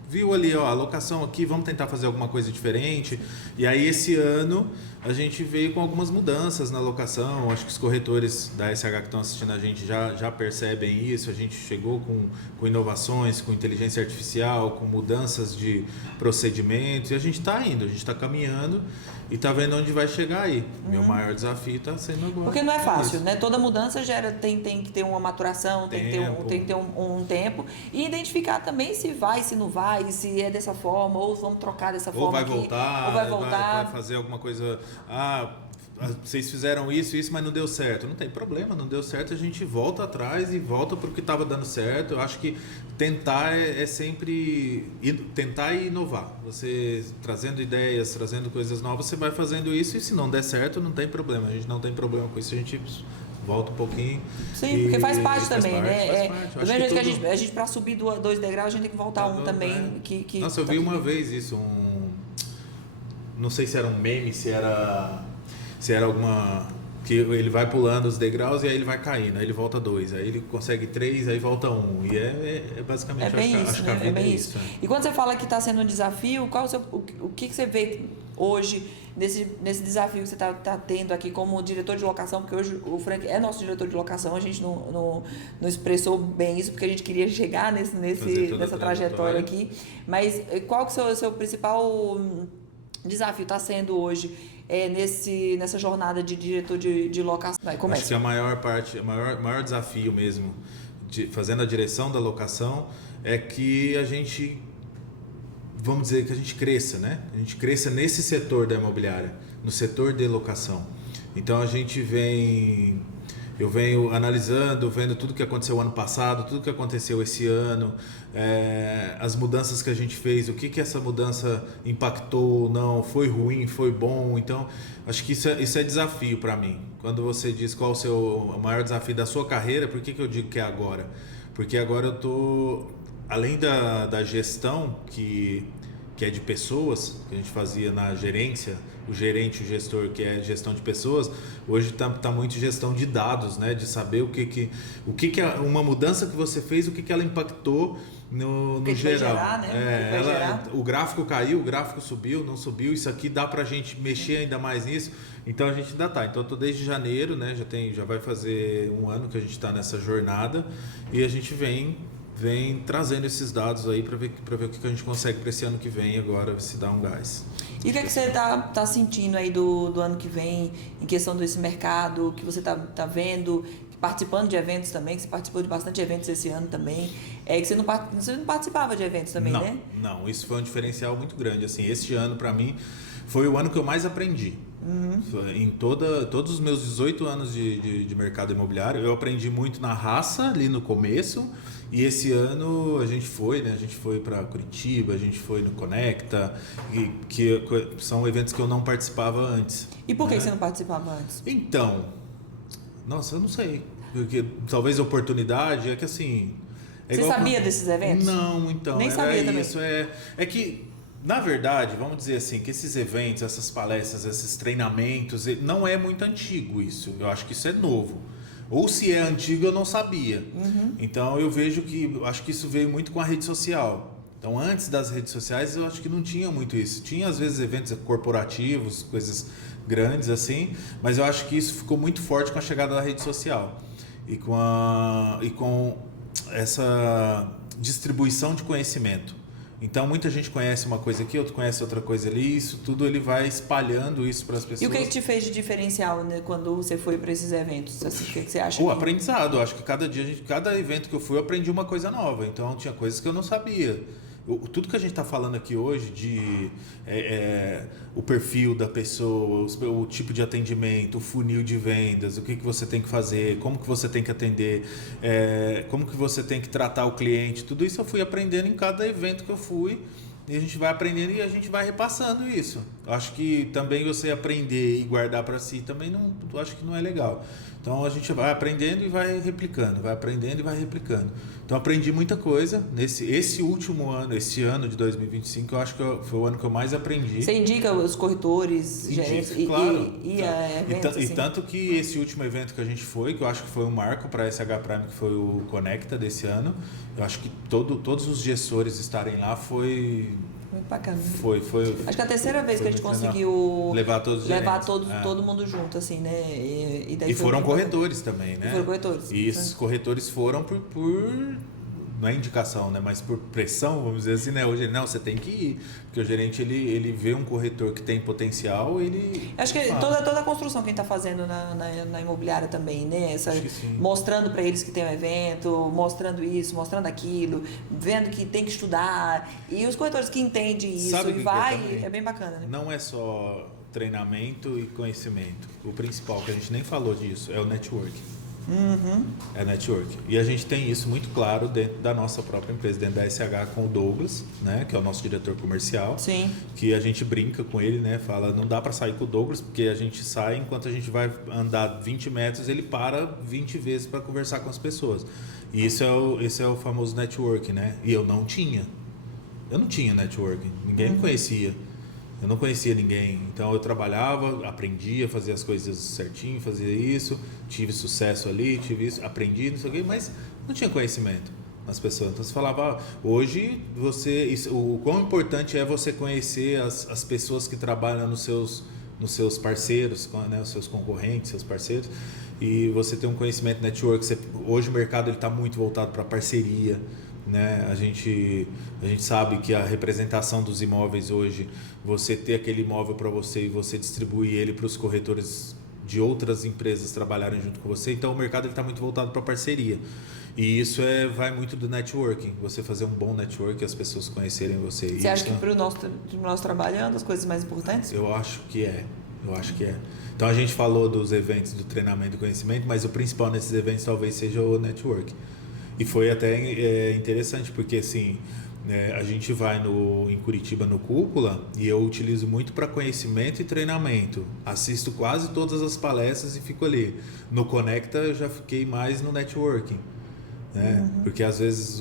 viu ali, ó, a locação aqui, vamos tentar fazer alguma coisa diferente. E aí esse ano a gente veio com algumas mudanças na locação. Acho que os corretores da SH que estão assistindo a gente já percebem isso. A gente chegou com inovações, com inteligência artificial, com mudanças de procedimentos. E a gente está indo, a gente está caminhando e está vendo onde vai chegar aí. Meu maior desafio está sendo agora. Porque não é fácil, né? Toda mudança tem que ter uma maturação, tem que ter um tempo. E identificar também se vai, se não vai, se é dessa forma, ou vamos trocar dessa forma. Ou vai aqui, voltar, ou vai voltar. vai fazer alguma coisa. Vocês fizeram isso, mas não deu certo. Não tem problema, não deu certo, a gente volta atrás e volta para o que estava dando certo. Eu acho que tentar é sempre tentar e inovar. Você trazendo ideias, trazendo coisas novas, você vai fazendo isso e se não der certo, não tem problema. A gente não tem problema com isso, a gente volta um pouquinho. Sim, porque faz parte também, né? Faz parte. Do mesmo jeito que a gente para subir 2 degraus, a gente tem que voltar também. Nossa, eu vi uma vez isso, não sei se era um meme, se era alguma... que ele vai pulando os degraus e aí ele vai caindo, aí ele volta 2, aí ele consegue 3, aí volta 1. E é basicamente acho que a vida é isso. E quando você fala que está sendo um desafio, o que você vê hoje nesse desafio que você está tendo aqui como diretor de locação? Porque hoje o Frank é nosso diretor de locação, a gente não expressou bem isso, porque a gente queria chegar nessa trajetória aqui. Mas qual que é o seu principal desafio está sendo hoje nessa jornada de diretor de locação? Acho que a maior desafio mesmo, fazendo a direção da locação, é que a gente, vamos dizer, que a gente cresça, né? A gente cresça nesse setor da imobiliária, no setor de locação. Então eu venho analisando, vendo tudo que aconteceu ano passado, tudo que aconteceu esse ano, as mudanças que a gente fez, o que essa mudança impactou ou não, foi ruim, foi bom. Então, acho que isso é desafio para mim. Quando você diz qual o maior desafio da sua carreira, por que eu digo que é agora? Porque agora eu estou, além da gestão, que é de pessoas, que a gente fazia na gerência, o gerente, o gestor, que é gestão de pessoas, hoje tá muito gestão de dados, né? De saber o que uma mudança que você fez, o que ela impactou no geral. Vai gerar, né? O gráfico caiu, o gráfico subiu, não subiu, isso aqui dá pra gente mexer ainda mais nisso. Então a gente ainda tá. Então eu tô desde janeiro, né? Já vai fazer 1 ano que a gente está nessa jornada e a gente vem trazendo esses dados aí para ver o que a gente consegue para esse ano que vem agora, se dá um gás. E o que você tá sentindo aí do ano que vem, em questão desse mercado, que você tá vendo, participando de eventos também, que você participou de bastante eventos esse ano também, que você não participava de eventos também, não, né? Não, isso foi um diferencial muito grande. Assim, este ano para mim foi o ano que eu mais aprendi. Em todos os meus 18 anos de mercado imobiliário, eu aprendi muito na raça ali no começo. E esse ano a gente foi para Curitiba, a gente foi no Conecta, que são eventos que eu não participava antes. E por que você não participava antes? Então, nossa, eu não sei. Porque talvez a oportunidade é que assim... Você sabia desses eventos? Não, então. Nem sabia também. Isso, é que, na verdade, vamos dizer assim, que esses eventos, essas palestras, esses treinamentos, não é muito antigo isso. Eu acho que isso é novo. Ou se é antigo, eu não sabia. Então, eu vejo acho que isso veio muito com a rede social. Então, antes das redes sociais, eu acho que não tinha muito isso. Tinha, às vezes, eventos corporativos, coisas grandes assim, mas eu acho que isso ficou muito forte com a chegada da rede social e com essa distribuição de conhecimento. Então, muita gente conhece uma coisa aqui, outro conhece outra coisa ali, isso tudo ele vai espalhando isso para as pessoas. E o que te fez de diferencial, né, quando você foi para esses eventos? Assim, o que você acha? O aprendizado. Acho que cada evento que eu fui, eu aprendi uma coisa nova. Então, tinha coisas que eu não sabia. Tudo que a gente está falando aqui hoje de o perfil da pessoa, o tipo de atendimento, o funil de vendas, o que você tem que fazer, como que você tem que atender, como que você tem que tratar o cliente, tudo isso eu fui aprendendo em cada evento que eu fui. E a gente vai aprendendo e a gente vai repassando isso. Eu acho que também você aprender e guardar para si também eu acho que não é legal. Então Então a gente vai aprendendo e vai replicando, vai aprendendo e vai replicando. Então aprendi muita coisa esse último ano, esse ano de 2025, eu acho que foi o ano que eu mais aprendi. Você indica os corretores, gerentes claro. e eventos, e tanto que esse último evento que a gente foi, que eu acho que foi um marco para a SH Prime, que foi o Conecta desse ano, eu acho que todos os gestores estarem lá foi... Muito bacana. Foi. Acho que é a terceira vez que a gente conseguiu levar todo mundo junto, assim, né? E foram corretores também, né? Foram corretores. E esses corretores foram por não é indicação, né? Mas por pressão, vamos dizer assim, né? Hoje, não, você tem que ir. Porque o gerente, ele vê um corretor que tem potencial, ele... Acho que toda a construção que a gente está fazendo na imobiliária também, né? Mostrando para eles que tem um evento, mostrando isso, mostrando aquilo, vendo que tem que estudar. E os corretores que entendem isso é bem bacana, né? Não é só treinamento e conhecimento. O principal, que a gente nem falou disso, é o networking. É network. E a gente tem isso muito claro dentro da nossa própria empresa, dentro da SH com o Douglas, né, que é o nosso diretor comercial. Sim. Que a gente brinca com ele, né, fala, não dá para sair com o Douglas, porque a gente sai, enquanto a gente vai andar 20 metros, ele para 20 vezes para conversar com as pessoas. E esse é o famoso network, né? E eu não tinha networking, ninguém me conhecia. Eu não conhecia ninguém, então eu trabalhava, aprendia, fazia as coisas certinho, fazia isso, tive sucesso ali, tive isso, aprendi, não sei o quê, mas não tinha conhecimento nas pessoas. Então você falava, hoje o quão importante é você conhecer as pessoas que trabalham nos seus parceiros, né, os seus concorrentes, seus parceiros, e você ter um conhecimento network. Hoje o mercado está muito voltado para parceria. Né? A gente sabe que a representação dos imóveis hoje, você ter aquele imóvel para você e você distribuir ele para os corretores de outras empresas trabalharem junto com você, então o mercado está muito voltado para parceria. E isso vai muito do networking, você fazer um bom network, as pessoas conhecerem você. Você acha que para o nosso trabalho é uma das coisas mais importantes? Eu acho que é. Então a gente falou dos eventos do treinamento e conhecimento, mas o principal nesses eventos talvez seja o networking. E foi até interessante, porque assim, a gente vai em Curitiba no Cúpula e eu utilizo muito para conhecimento e treinamento. Assisto quase todas as palestras e fico ali. No Conecta eu já fiquei mais no networking, né? Porque às vezes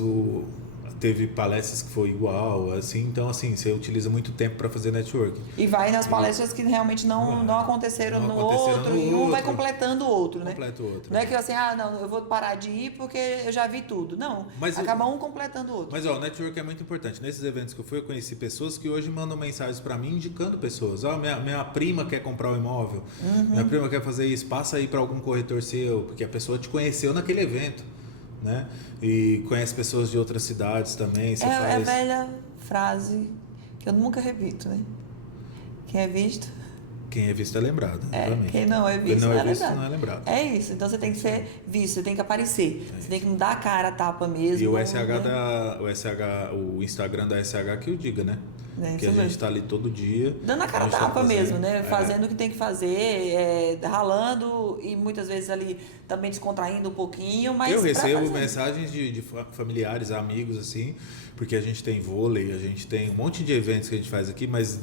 teve palestras que foi igual, assim, então assim, você utiliza muito tempo para fazer networking. E vai nas palestras que realmente não aconteceram no outro, e um vai completando o outro, né? Completa o outro. Não é que assim, não, eu vou parar de ir porque eu já vi tudo. Não, acaba um completando o outro. Mas o network é muito importante. Nesses eventos que eu fui, eu conheci pessoas que hoje mandam mensagens para mim indicando pessoas. Minha prima quer comprar um imóvel, minha prima quer fazer isso, passa aí para algum corretor seu, porque a pessoa te conheceu naquele evento. Né? E conhece pessoas de outras cidades também. É a velha frase que eu nunca repito, né? Quem é visto... Quem é visto é lembrado. Quem não é visto não é lembrado. É isso. Então você tem que ser visto, você tem que aparecer. Você tem que mudar a cara, a tapa mesmo. E o Instagram da SH que o diga, né? Que a gente está ali todo dia. Dando a cara a tapa mesmo, né? Fazendo o que tem que fazer, ralando e muitas vezes ali também descontraindo um pouquinho. Mas eu recebo mensagens de familiares, amigos, assim, porque a gente tem vôlei, a gente tem um monte de eventos que a gente faz aqui, mas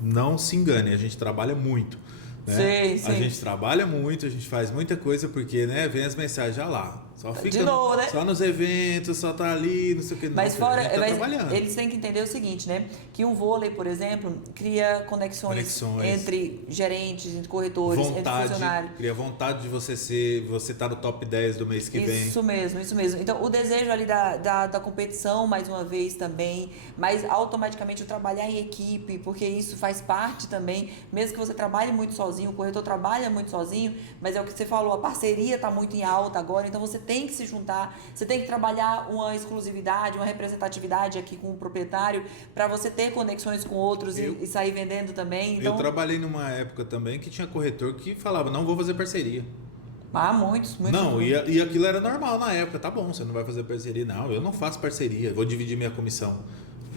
não se engane, a gente trabalha muito. Né? Sim. A gente trabalha muito, a gente faz muita coisa, porque vem as mensagens já lá. Só fica de novo, né? Só nos eventos, só tá ali, não sei o que. Mas trabalhando. Eles têm que entender o seguinte, né? Que um vôlei, por exemplo, cria conexões. Entre gerentes, entre corretores, entre funcionários. Cria vontade de você tá no top 10 do mês que vem. Isso mesmo. Então, o desejo ali da competição, mais uma vez, também, mas automaticamente o trabalhar em equipe, porque isso faz parte também, mesmo que você trabalhe muito sozinho, o corretor trabalha muito sozinho, mas é o que você falou, a parceria está muito em alta agora, então você tem que se juntar, você tem que trabalhar uma exclusividade, uma representatividade aqui com o proprietário, para você ter conexões com outros e sair vendendo também. Então, eu trabalhei numa época também que tinha corretor que falava, não vou fazer parceria. Muitos. Não, e aquilo era normal na época, tá bom, você não vai fazer parceria. Não, eu não faço parceria, vou dividir minha comissão.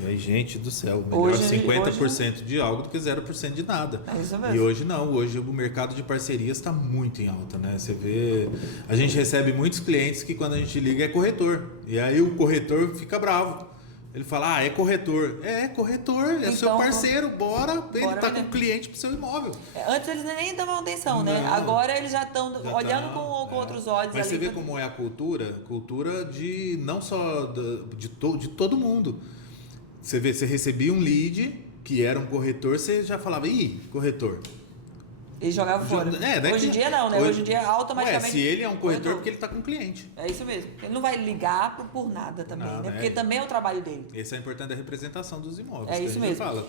E aí, gente do céu, melhor 50% de algo do que 0% de nada. É isso mesmo. E hoje não, hoje o mercado de parcerias está muito em alta, né? Você vê, a gente recebe muitos clientes que quando a gente liga é corretor. E aí o corretor fica bravo. Ele fala, é corretor. É corretor, é seu Então, parceiro, bora. Ele tá vender. com cliente pro seu imóvel. Antes eles nem davam atenção, né? Não. Agora eles já estão olhando tá, com outros olhos. Mas ali você vê como é a cultura de não só de todo mundo. Você vê, você recebia um lead que era um corretor, você já falava, corretor. Eles jogavam fora. Hoje em dia não, né? Hoje em dia automaticamente... se ele é um corretor, porque ele tá com cliente. É isso mesmo. Ele não vai ligar por nada também, né? Porque também é o trabalho dele. Esse é importante da representação dos imóveis. É isso mesmo. Fala.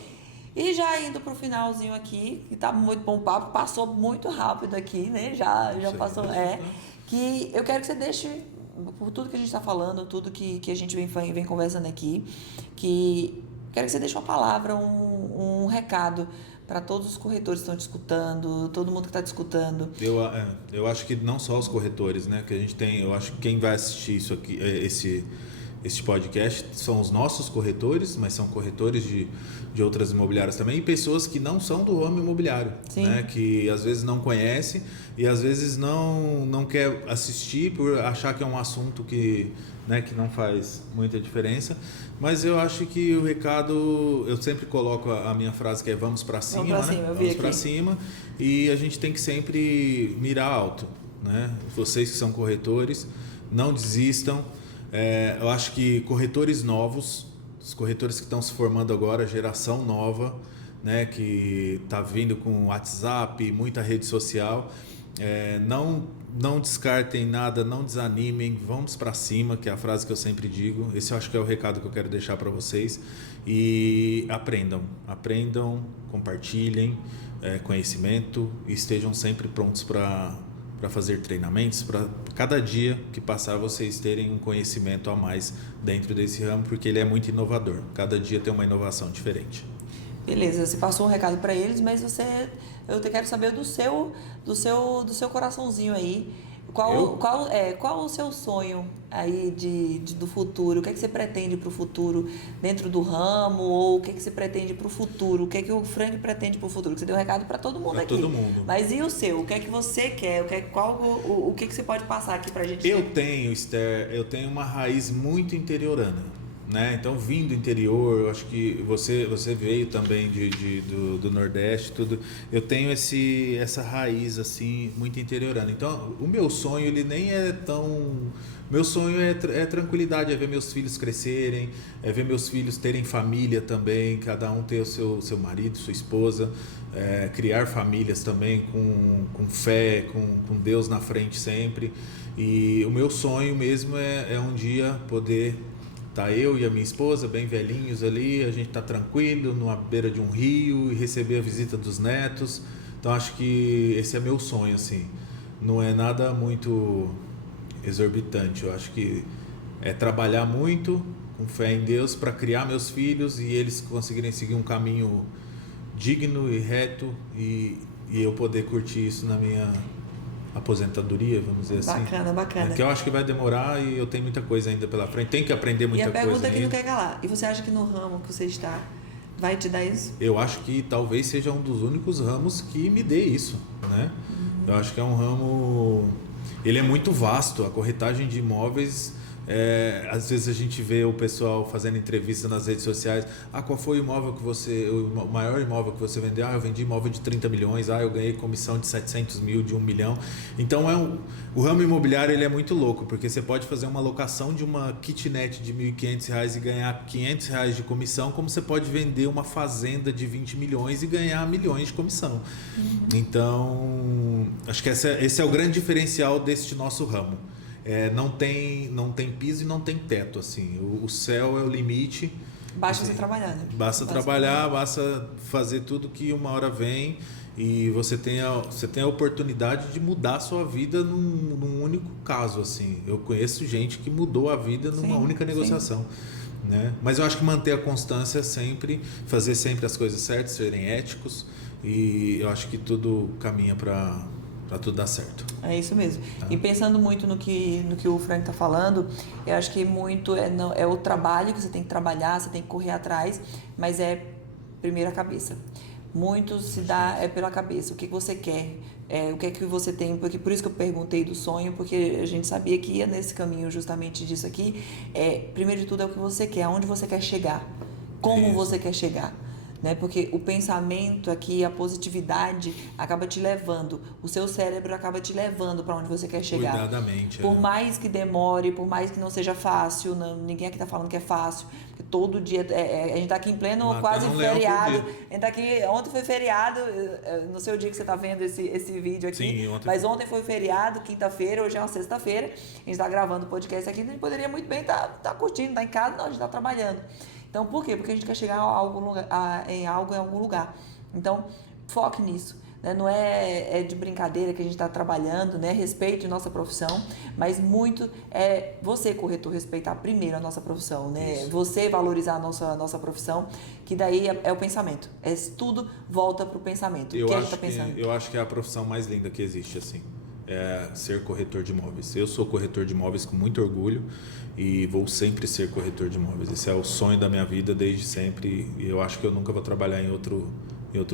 E já indo pro finalzinho aqui, que tá muito bom o papo, passou muito rápido aqui, né? Já passou. Que eu quero que você deixe, por tudo que a gente tá falando, tudo que a gente vem conversando aqui, que quero que você deixe uma palavra, um recado para todos os corretores que estão te escutando, todo mundo que está te escutando. Eu acho que não só os corretores, né? Que a gente tem, eu acho que quem vai assistir isso aqui, esse podcast, são os nossos corretores, mas são corretores de outras imobiliárias também, e pessoas que não são do ramo imobiliário, né? Que às vezes não conhece e às vezes não quer assistir por achar que é um assunto que não faz muita diferença. Mas eu acho que o recado, eu sempre coloco a minha frase que é vamos para cima, Vamos para cima, e a gente tem que sempre mirar alto, né? Vocês que são corretores, não desistam. Eu acho que corretores novos, os corretores que estão se formando agora, geração nova, né, que está vindo com WhatsApp, muita rede social, não descartem nada, não desanimem, vamos para cima, que é a frase que eu sempre digo. Esse eu acho que é o recado que eu quero deixar para vocês. E aprendam, compartilhem conhecimento e estejam sempre prontos para fazer treinamentos, para cada dia que passar vocês terem um conhecimento a mais dentro desse ramo, porque ele é muito inovador. Cada dia tem uma inovação diferente. Beleza, você passou um recado para eles, mas eu quero saber do seu coraçãozinho aí. Qual o seu sonho aí do futuro? O que é que você pretende para o futuro dentro do ramo? Ou o que é que você pretende para o futuro? O que é que o Frank pretende para o futuro? Você deu um recado para todo mundo aqui. Para todo mundo. Mas e o seu? O que é que você quer? O que é que você pode passar aqui para a gente? Esther, eu tenho uma raiz muito interiorana, né? Então, vim do interior, eu acho que você veio também do Nordeste, tudo. Eu tenho essa raiz assim muito interiorana. Então, o meu sonho ele nem é tão. Meu sonho é tranquilidade, é ver meus filhos crescerem, é ver meus filhos terem família também, cada um ter o seu marido, sua esposa, criar famílias também com fé, com Deus na frente sempre. E o meu sonho mesmo é um dia poder tá eu e a minha esposa bem velhinhos ali, a gente tá tranquilo na beira de um rio e receber a visita dos netos. Então acho que esse é meu sonho, assim. Não é nada muito exorbitante. Eu acho que é trabalhar muito com fé em Deus para criar meus filhos e eles conseguirem seguir um caminho digno e reto e eu poder curtir isso na minha aposentadoria, vamos dizer assim. Bacana. Que eu acho que vai demorar e eu tenho muita coisa ainda pela frente. Tem que aprender muita coisa. E a pergunta ainda. que não quer calar. E você acha que no ramo que você está vai te dar isso? Eu acho que talvez seja um dos únicos ramos que me dê isso, né? Eu acho que é um ramo... Ele é muito vasto. A corretagem de imóveis... às vezes a gente vê o pessoal fazendo entrevista nas redes sociais. Qual foi o maior imóvel que você vendeu? Eu vendi imóvel de 30 milhões. Eu ganhei comissão de 700 mil, de 1 milhão. Então o ramo imobiliário ele é muito louco, porque você pode fazer uma locação de uma kitnet de R$ 1.500 e ganhar R$ 500 de comissão, como você pode vender uma fazenda de 20 milhões e ganhar milhões de comissão. Então, acho que esse é o grande diferencial deste nosso ramo. Não tem piso e não tem teto, assim. O céu é o limite. Basta você trabalhar, né? Basta trabalhar, basta fazer tudo que uma hora vem e você tem a oportunidade de mudar a sua vida num único caso, assim. Eu conheço gente que mudou a vida numa única negociação. Né? Mas eu acho que manter a constância sempre, fazer sempre as coisas certas, serem éticos, e eu acho que tudo caminha para tudo dar certo. É isso mesmo. E pensando muito no que o Frank está falando, eu acho que muito é o trabalho que você tem que trabalhar, você tem que correr atrás, mas primeiro a cabeça. Muito se dá pela cabeça. O que você quer? o que é que você tem, porque por isso que eu perguntei do sonho, porque a gente sabia que ia nesse caminho justamente disso aqui. Primeiro de tudo é o que você quer, aonde você quer chegar, como você quer chegar. Né? Porque o pensamento aqui, a positividade acaba te levando, o seu cérebro acaba te levando para onde você quer chegar. Cuidadamente. Por mais que demore, por mais que não seja fácil, ninguém aqui tá falando que é fácil, porque todo dia, a gente tá aqui em pleno quase feriado, a gente tá aqui, ontem foi feriado, não sei o dia que você tá vendo esse vídeo aqui, sim, mas ontem foi feriado, quinta-feira, hoje é uma sexta-feira, a gente tá gravando o podcast aqui, a gente poderia muito bem tá curtindo, tá em casa, não, a gente tá trabalhando. Então, por quê? Porque a gente quer chegar em algum lugar. Então, foque nisso. Né? Não é de brincadeira que a gente está trabalhando, né? Respeite nossa profissão, mas muito é você, corretor, respeitar primeiro a nossa profissão, né? Isso. Você valorizar a nossa profissão, que daí é o pensamento. Tudo volta para o pensamento. O que a gente está pensando. Eu acho que é a profissão mais linda que existe, assim. É ser corretor de imóveis. Eu sou corretor de imóveis com muito orgulho e vou sempre ser corretor de imóveis. Esse é o sonho da minha vida desde sempre e eu acho que eu nunca vou trabalhar em outro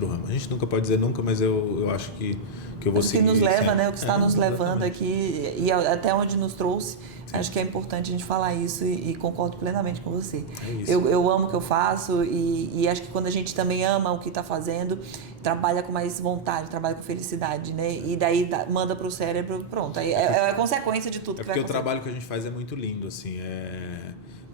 ramo. A gente nunca pode dizer nunca, mas eu acho que eu vou seguir. O que nos leva, sempre. Né? O que está nos levando aqui e até onde nos trouxe. Sim. Acho que é importante a gente falar isso e concordo plenamente com você. É isso. Eu amo o que eu faço e acho que quando a gente também ama o que está fazendo, trabalha com mais vontade, trabalha com felicidade, né? E daí manda para o cérebro, pronto. Aí é a consequência de tudo. É porque o trabalho que a gente faz é muito lindo, assim,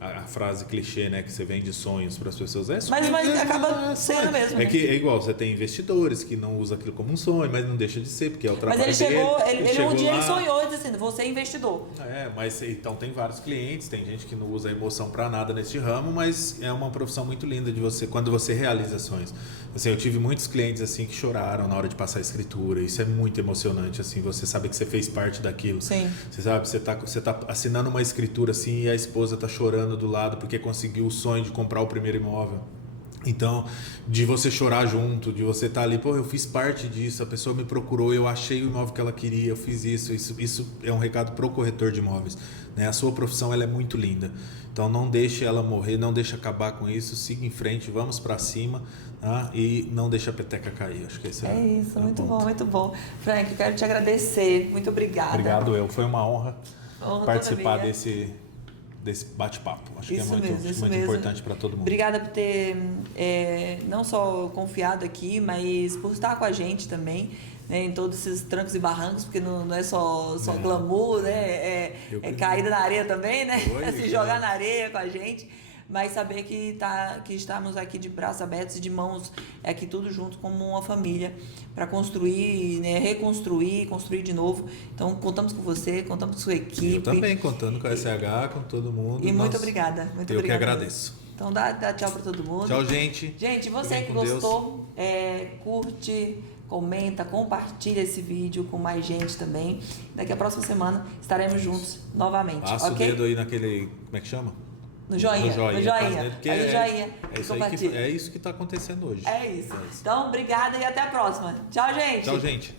a frase clichê, né, que você vende sonhos para as pessoas mas acaba sendo mesmo. É que é igual, você tem investidores que não usam aquilo como um sonho, mas não deixa de ser, porque é o trabalho dele. Mas ele chegou um dia lá, ele sonhou e disse assim, você é investidor. Mas então tem vários clientes, tem gente que não usa emoção para nada nesse ramo, mas é uma profissão muito linda de você, quando você realiza sonhos. Assim, eu tive muitos clientes assim que choraram na hora de passar a escritura, isso é muito emocionante, assim, você sabe que você fez parte daquilo. Sim. Você sabe, você tá assinando uma escritura assim e a esposa tá chorando do lado porque conseguiu o sonho de comprar o primeiro imóvel. Então, de você chorar junto, de você estar ali, eu fiz parte disso, a pessoa me procurou, eu achei o imóvel que ela queria, eu fiz isso é um recado pro corretor de imóveis, né? A sua profissão, ela é muito linda, então não deixe ela morrer, não deixe acabar com isso, siga em frente, vamos para cima, tá? E não deixe a peteca cair, acho que esse é isso, muito bom, muito bom. Frank, eu quero te agradecer, muito obrigada. Obrigado, foi uma honra participar desse bate-papo. Acho que é muito importante para todo mundo. Obrigada por ter não só confiado aqui, mas por estar com a gente também, né, em todos esses trancos e barrancos, porque não é só glamour, né? É caída na areia também, né? Se jogar na areia com a gente. Mas saber que estamos aqui de braços abertos e de mãos aqui tudo junto como uma família para construir, né, reconstruir, construir de novo. Então contamos com você, contamos com sua equipe. Eu também, contando com a SH, com todo mundo. E muito obrigada. Eu que agradeço. Então dá tchau para todo mundo. Tchau, gente. Gente, você que gostou, curte, comenta, compartilha esse vídeo com mais gente também. Daqui a próxima semana estaremos juntos novamente. Passa o dedo aí naquele, como é que chama? No joinha. É isso que está acontecendo hoje. É isso. Então, obrigada e até a próxima. Tchau, gente. Tchau, gente.